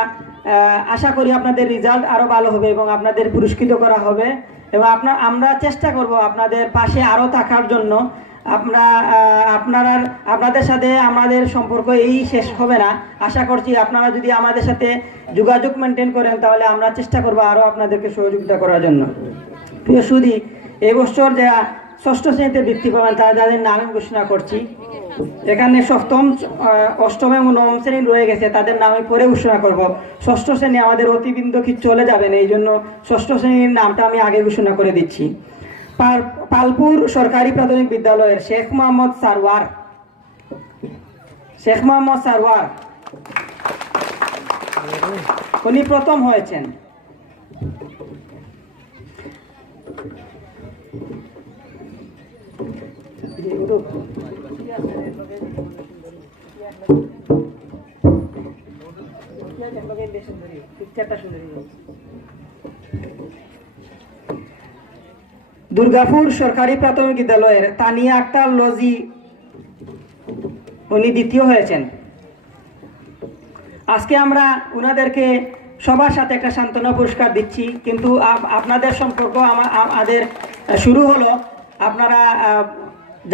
আশা করি আপনাদের রেজাল্ট আরও ভালো হবে এবং আপনাদের পুরস্কৃত করা হবে এবং আমরা চেষ্টা করব আপনাদের পাশে আরও থাকার জন্য। আপনাদের সাথে আমাদের সম্পর্ক এই শেষ হবে না, আশা করছি আপনারা যদি আমাদের সাথে যোগাযোগ মেনটেন করেন তাহলে আমরা চেষ্টা করব আরও আপনাদেরকে সহযোগিতা করার জন্য। প্রিয় সুধী, এবছর যারা ষষ্ঠ শ্রেণীতে বৃত্তি পাবেন তাদের নাম ঘোষণা করছি। এখানে সপ্তম, অষ্টম এবং নবম শ্রেণী রয়ে গেছে, তাদের নামে পরে ঘোষণা করব। ষষ্ঠ শ্রেণী আমাদের অতিবৃন্দ কি চলে যাবেন, এই জন্য ষষ্ঠ শ্রেণীর নামটা আমি আগে ঘোষণা করে দিচ্ছি। পালপুর সরকারি প্রাথমিক বিদ্যালয়ের শেখ মোহাম্মদ সারওয়ার উনি প্রথম হয়েছেন। দুর্গাপুর সরকারি প্রাথমিক বিদ্যালয়ের তানিয়া আক্তার লজি উনি দ্বিতীয় হয়েছেন। আজকে আমরা ওনাদেরকে সবার সাথে একটা সান্ত্বনা পুরস্কার দিচ্ছি, কিন্তু আপনাদের সম্পর্ক আমাদের শুরু হলো। আপনারা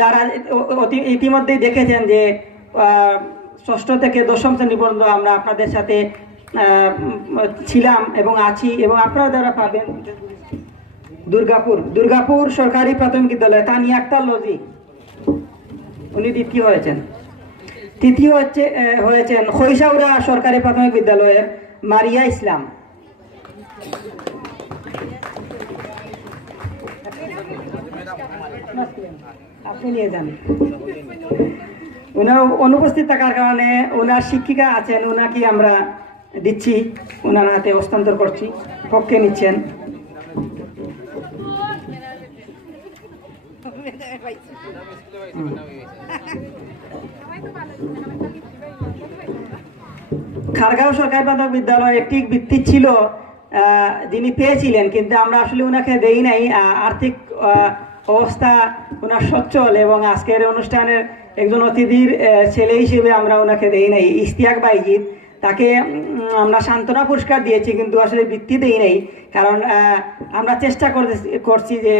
যারা ইতিমধ্যেই দেখেছেন যে ষষ্ঠ থেকে দশম শ্রেণী পর্যন্ত আমরা আপনাদের সাথে ছিলাম এবং আছি, এবং আপনারা যারা পাবেন দুর্গাপুর সরকারি প্রাথমিক বিদ্যালয় তানিয়া আক্তার লজি উনি দ্বিতীয় হয়েছেন। তৃতীয় হয়েছেন খৈশাউরা সরকারি প্রাথমিক বিদ্যালয়ের মারিয়া ইসলাম। আপনি নিয়ে যান। ওনার অনুপস্থিত থাকার কারণে ওনার শিক্ষিকা আছেন, ওনাকে আমরা দিচ্ছি, ওনার হাতে হস্তান্তর করছি, পক্ষে নিচ্ছেন। খারগাঁও সরকারি প্রাথমিক বিদ্যালয় একটি বৃত্তি ছিল যিনি পেয়েছিলেন, কিন্তু আমরা আসলে ওনাকে দেই নাই। আর্থিক অবস্থা ওনার সচ্ছল এবং আজকের অনুষ্ঠানের একজন অতিথির ছেলে হিসেবে আমরা ওনাকে দেই নাই। ইশতিয়াক বাইজিদ, তাকে আমরা সান্ত্বনা পুরস্কার দিয়েছি, কিন্তু আসলে বৃত্তি দেই নাই, কারণ আমরা চেষ্টা করছি যে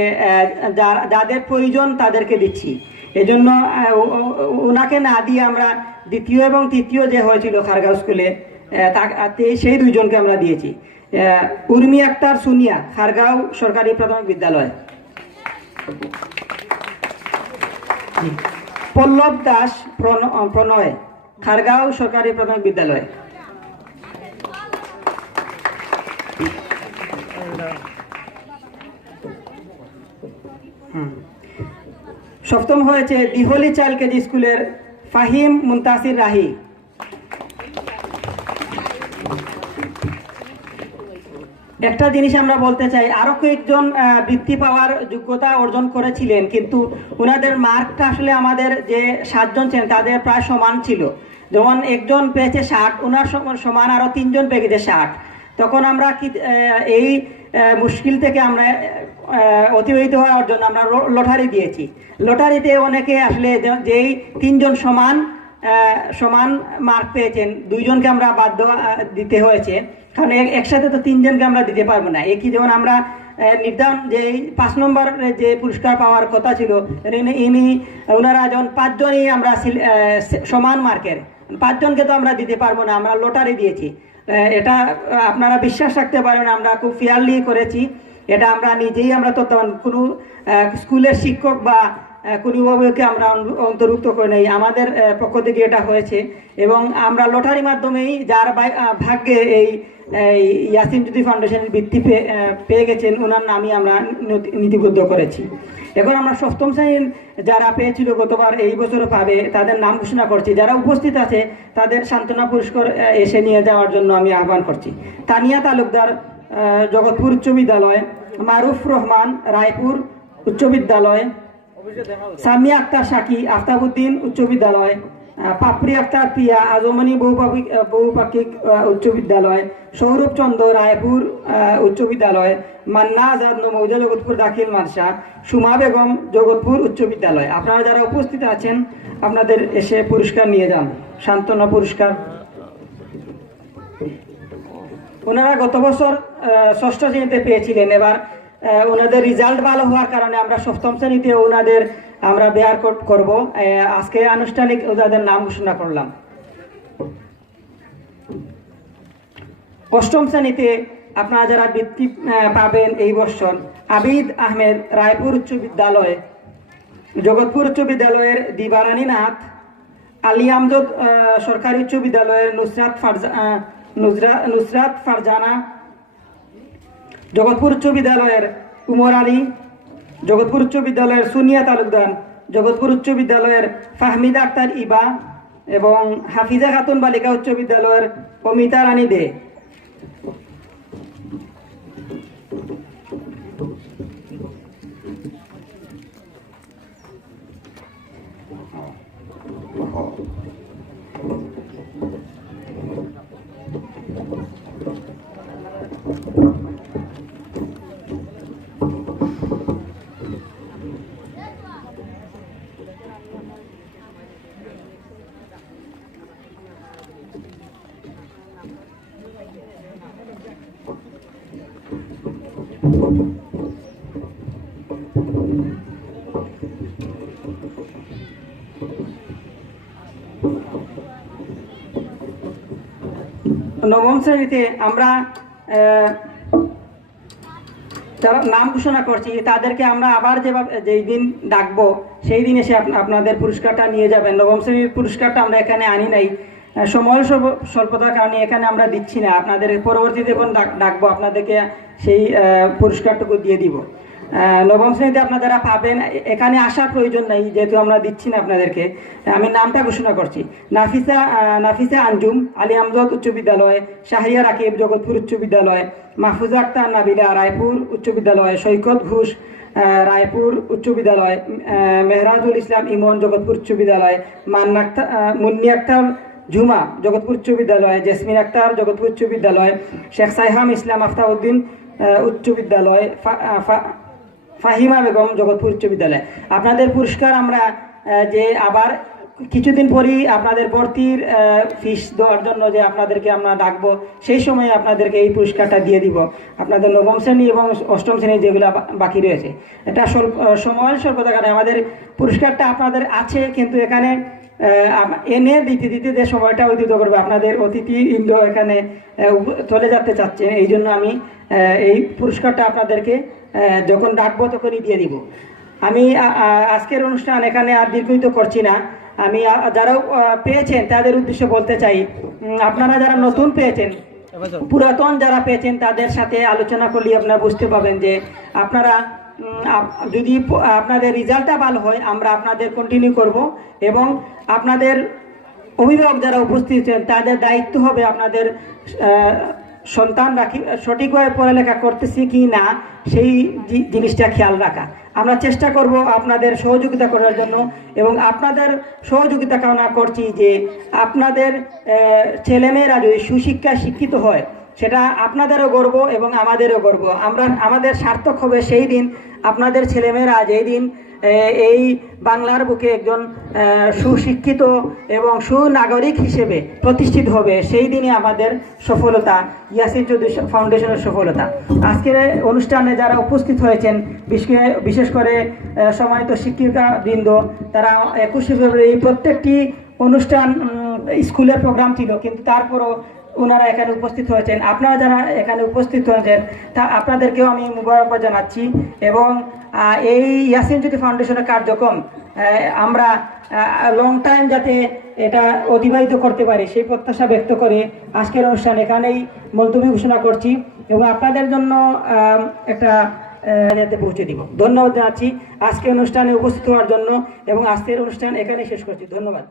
যাদের প্রয়োজন তাদেরকে দিচ্ছি। এজন্য ওনাকে না দিয়ে আমরা দ্বিতীয় এবং তৃতীয় যে হয়েছিল খারগাঁও স্কুলে সেই দুইজনকে আমরা দিয়েছি। উর্মি আক্তার সুনিয়া খারগাঁও সরকারি প্রাথমিক বিদ্যালয়। পল্লব দাস প্রণয় খারগাঁও সরকারি প্রাথমিক বিদ্যালয়। সপ্তম হয়েছে দিহলি চাইল্ড কেজি স্কুলের ফাহিম মুনতাসির রাহি। একটা জিনিস আমরা বলতে চাই, আরো কয়েকজন বৃত্তি পাওয়ার যোগ্যতা অর্জন করেছিলেন, কিন্তু ওনাদের মার্কটা আসলে আমাদের যে 7 জন ছিলেন তাদের প্রায় সমান ছিল। যেমন একজন পেয়েছে 60, ওনার সমান আরো 3 জন পেয়ে গেছে 60। তখন আমরা এই মুশকিল থেকে আমরা অতিবাহিত হওয়ার জন্য আমরা লটারি দিয়েছি। লটারিতে অনেকে আসলে যেই 3 জন সমান মার্ক পেয়েছেন, 2 জনকে আমরা বাধ্য দিতে হয়েছে, কারণ একসাথে তো 3 জনকে আমরা দিতে পারবো না। একই যেমন আমরা নির্ধারণ যে 5 নম্বর যে পুরস্কার পাওয়ার কথা ছিল, ওনারা যখন 5 জনই আমরা সমান মার্কের, 5 জনকে তো আমরা দিতে পারবো না, আমরা লটারি দিয়েছি। এটা আপনারা বিশ্বাস রাখতে পারেন, আমরা খুব ফেয়ারলি করেছি। এটা আমরা নিজেই আমরা তত্ত্বাবধান, কোনো স্কুলের শিক্ষক বা কোনো অভিভাবককে আমরা অন্তর্ভুক্ত করে নেই, আমাদের পক্ষ থেকে এটা হয়েছে। এবং আমরা লটারির মাধ্যমেই যার ভাগ্যে এই ইয়াসিন চৌধুরী ফাউন্ডেশনের বৃত্তি পেয়ে গেছেন, ওনার নামই আমরা নীতিবদ্ধ করেছি। এখন আমরা 7ম শ্রেণীর যারা পেয়েছিল গতবার, এই বছরও পাবে, তাদের নাম ঘোষণা করছি। যারা উপস্থিত আছে তাদের সান্ত্বনা পুরস্কার এসে নিয়ে যাওয়ার জন্য আমি আহ্বান করছি। তানিয়া তালুকদার, জগৎপুর উচ্চ বিদ্যালয়; মারুফ রহমান, রায়পুর উচ্চ বিদ্যালয়; সামিয়া আক্তার শাকি, আফতাবউদ্দিন উচ্চ বিদ্যালয়; পাপড়ি আক্তার প্রিয়া, আজমনি বহুপাক্ষিক উচ্চ বিদ্যালয়; সৌরভ চন্দ্র, রায়পুর উচ্চ বিদ্যালয়; মান্না আজাদ, মৌজা, জগৎপুর দাখিল মাদ্রাসা; সুমা বেগম, জগৎপুর উচ্চ বিদ্যালয়। আপনারা যারা উপস্থিত আছেন আপনাদের এসে পুরস্কার নিয়ে যান, সান্ত্বনা পুরস্কার। ওনারা গত বছর 6ষ্ঠ শ্রেণীতে পেয়েছিলেন, এবার ওনাদের রেজাল্ট ভালো হওয়ার কারণে আমরা 7ম শ্রেণীতে ওনাদের আমরা বেয়ার করব। আজকে আনুষ্ঠানিক ওনাদের নাম ঘোষণা করলাম। 8ম শ্রেণীতে আপনারা যারা বৃত্তি পাবেন এই বছর: আবিদ আহমেদ, রায়পুর উচ্চ বিদ্যালয়; জগৎপুর উচ্চ বিদ্যালয়ের দিবারানী নাথ; আলী আমজদ সরকারি উচ্চ বিদ্যালয়ের নুসরাত ফারজানা; জগৎপুর উচ্চ বিদ্যালয়ের উমর আলী; জগৎপুর উচ্চ বিদ্যালয়ের সুনিয়া তালুকদার; জগৎপুর উচ্চ বিদ্যালয়ের ফাহমিদা আক্তার ইবা এবং হাফিজা খাতুন বালিকা উচ্চ বিদ্যালয়ের অমিতা রানী দে। নবম শ্রেণীতে আমরা যারা নাম ঘোষণা করছি তাদেরকে আমরা আবার যেই দিন ডাকবো সেই দিন এসে আপনাদের পুরস্কারটা নিয়ে যাবেন। নবম শ্রেণীর পুরস্কারটা আমরা এখানে আনি নাই, সময়ের স্বল্পতার কারণে এখানে আমরা দিচ্ছি না। আপনাদের পরবর্তীতে যখন ডাকবো আপনাদেরকে সেই পুরস্কারটুকু দিয়ে দিব। নবম শ্রেণীতে আপনারা যারা পাবেন এখানে আসার প্রয়োজন নাই, যেহেতু আমরা দিচ্ছি না আপনাদেরকে। আমি নামটা ঘোষণা করছি: নাফিসা আঞ্জুম, আলী আমজদ উচ্চ বিদ্যালয়; শাহরিয়া রাকিব, জগৎপুর উচ্চ বিদ্যালয়; মাহফুজা আক্তার নাবিলা, রায়পুর উচ্চ বিদ্যালয়; সৈকত ঘোষ, রায়পুর উচ্চ বিদ্যালয়; মেহরাজুল ইসলাম ইমন, জগৎপুর উচ্চ বিদ্যালয়; মুন্নি আক্তার ঝুমা, জগৎপুর উচ্চ বিদ্যালয়; জেসমিন আক্তার, জগৎপুর উচ্চ বিদ্যালয়; শেখ সাইহাম ইসলাম, আফতাবউদ্দিন উচ্চ বিদ্যালয়; ফাহিমা বেগম, জগৎপুর উচ্চ বিদ্যালয়। আপনাদের পুরস্কার আমরা যে আবার কিছুদিন পরই আপনাদের ভর্তির ফিস দেওয়ার জন্য যে আপনাদেরকে আমরা ডাকবো, সেই সময় আপনাদেরকে এই পুরস্কারটা দিয়ে দিব। আপনাদের নবম শ্রেণী এবং 8ম শ্রেণী যেগুলো বাকি রয়েছে, এটা সময়ের স্বল্পতার কারণে আমাদের পুরস্কারটা আপনাদের আছে, কিন্তু এখানে এনে দিতে যে সময়টা অতিত করবে, আপনাদের অতিথি ইন্দ্র এখানে চলে যেতে চাচ্ছে, এই জন্য আমি এই পুরস্কারটা আপনাদেরকে যখন ডাকবো তখনই দিয়ে দিব। আমি আজকের অনুষ্ঠান এখানে আর দীর্ঘায়িত করছি না। আমি যারাও পেয়েছেন তাদের উদ্দেশ্যে বলতে চাই, আপনারা যারা নতুন পেয়েছেন, পুরাতন যারা পেয়েছেন তাদের সাথে আলোচনা করলে আপনারা বুঝতে পারবেন যে আপনারা যদি আপনাদের রেজাল্টটা ভালো হয় আমরা আপনাদের কন্টিনিউ করব, এবং আপনাদের অভিভাবক যারা উপস্থিত আছেন তাদের দায়িত্ব হবে আপনাদের সন্তান সঠিকভাবে পড়ালেখা করতেছি কি না সেই জিনিসটা খেয়াল রাখা। আমরা চেষ্টা করব আপনাদের সহযোগিতা করার জন্য, এবং আপনাদের সহযোগিতা কামনা করছি যে আপনাদের ছেলেমেয়েরা যদি সুশিক্ষায় শিক্ষিত হয় সেটা আপনাদেরও গর্ব এবং আমাদেরও গর্ব। আমাদের সার্থক হবে সেই দিন আপনাদের ছেলেমেয়েরা যেই দিন এই বাংলার বুকে একজন সুশিক্ষিত এবং সুনাগরিক হিসেবে প্রতিষ্ঠিত হবে, সেই দিনই আমাদের সফলতা, ইয়াসিন চৌধুরী ফাউন্ডেশনের সফলতা। আজকের অনুষ্ঠানে যারা উপস্থিত হয়েছেন, বিশেষ করে সম্মানিত শিক্ষিকাবৃন্দ, তারা 21শে ফেব্রুয়ারি প্রত্যেকটি অনুষ্ঠান স্কুলের প্রোগ্রাম ছিল, কিন্তু তারপরও ওনারা এখানে উপস্থিত হয়েছেন। আপনারা যারা এখানে উপস্থিত হয়েছেন তা আপনাদেরকেও আমি মুবারকবাদ জানাচ্ছি। এবং এই ইয়াসিন চৌধুরী ফাউন্ডেশনের কার্যক্রম আমরা লং টাইম যাতে এটা অতিবাহিত করতে পারি সেই প্রত্যাশা ব্যক্ত করে আজকের অনুষ্ঠান এখানেই মুলতবি ঘোষণা করছি এবং আপনাদের জন্য একটা যাতে পৌঁছে দিব। ধন্যবাদ জানাচ্ছি আজকের অনুষ্ঠানে উপস্থিত হওয়ার জন্য এবং আজকের অনুষ্ঠান এখানে শেষ করছি। ধন্যবাদ।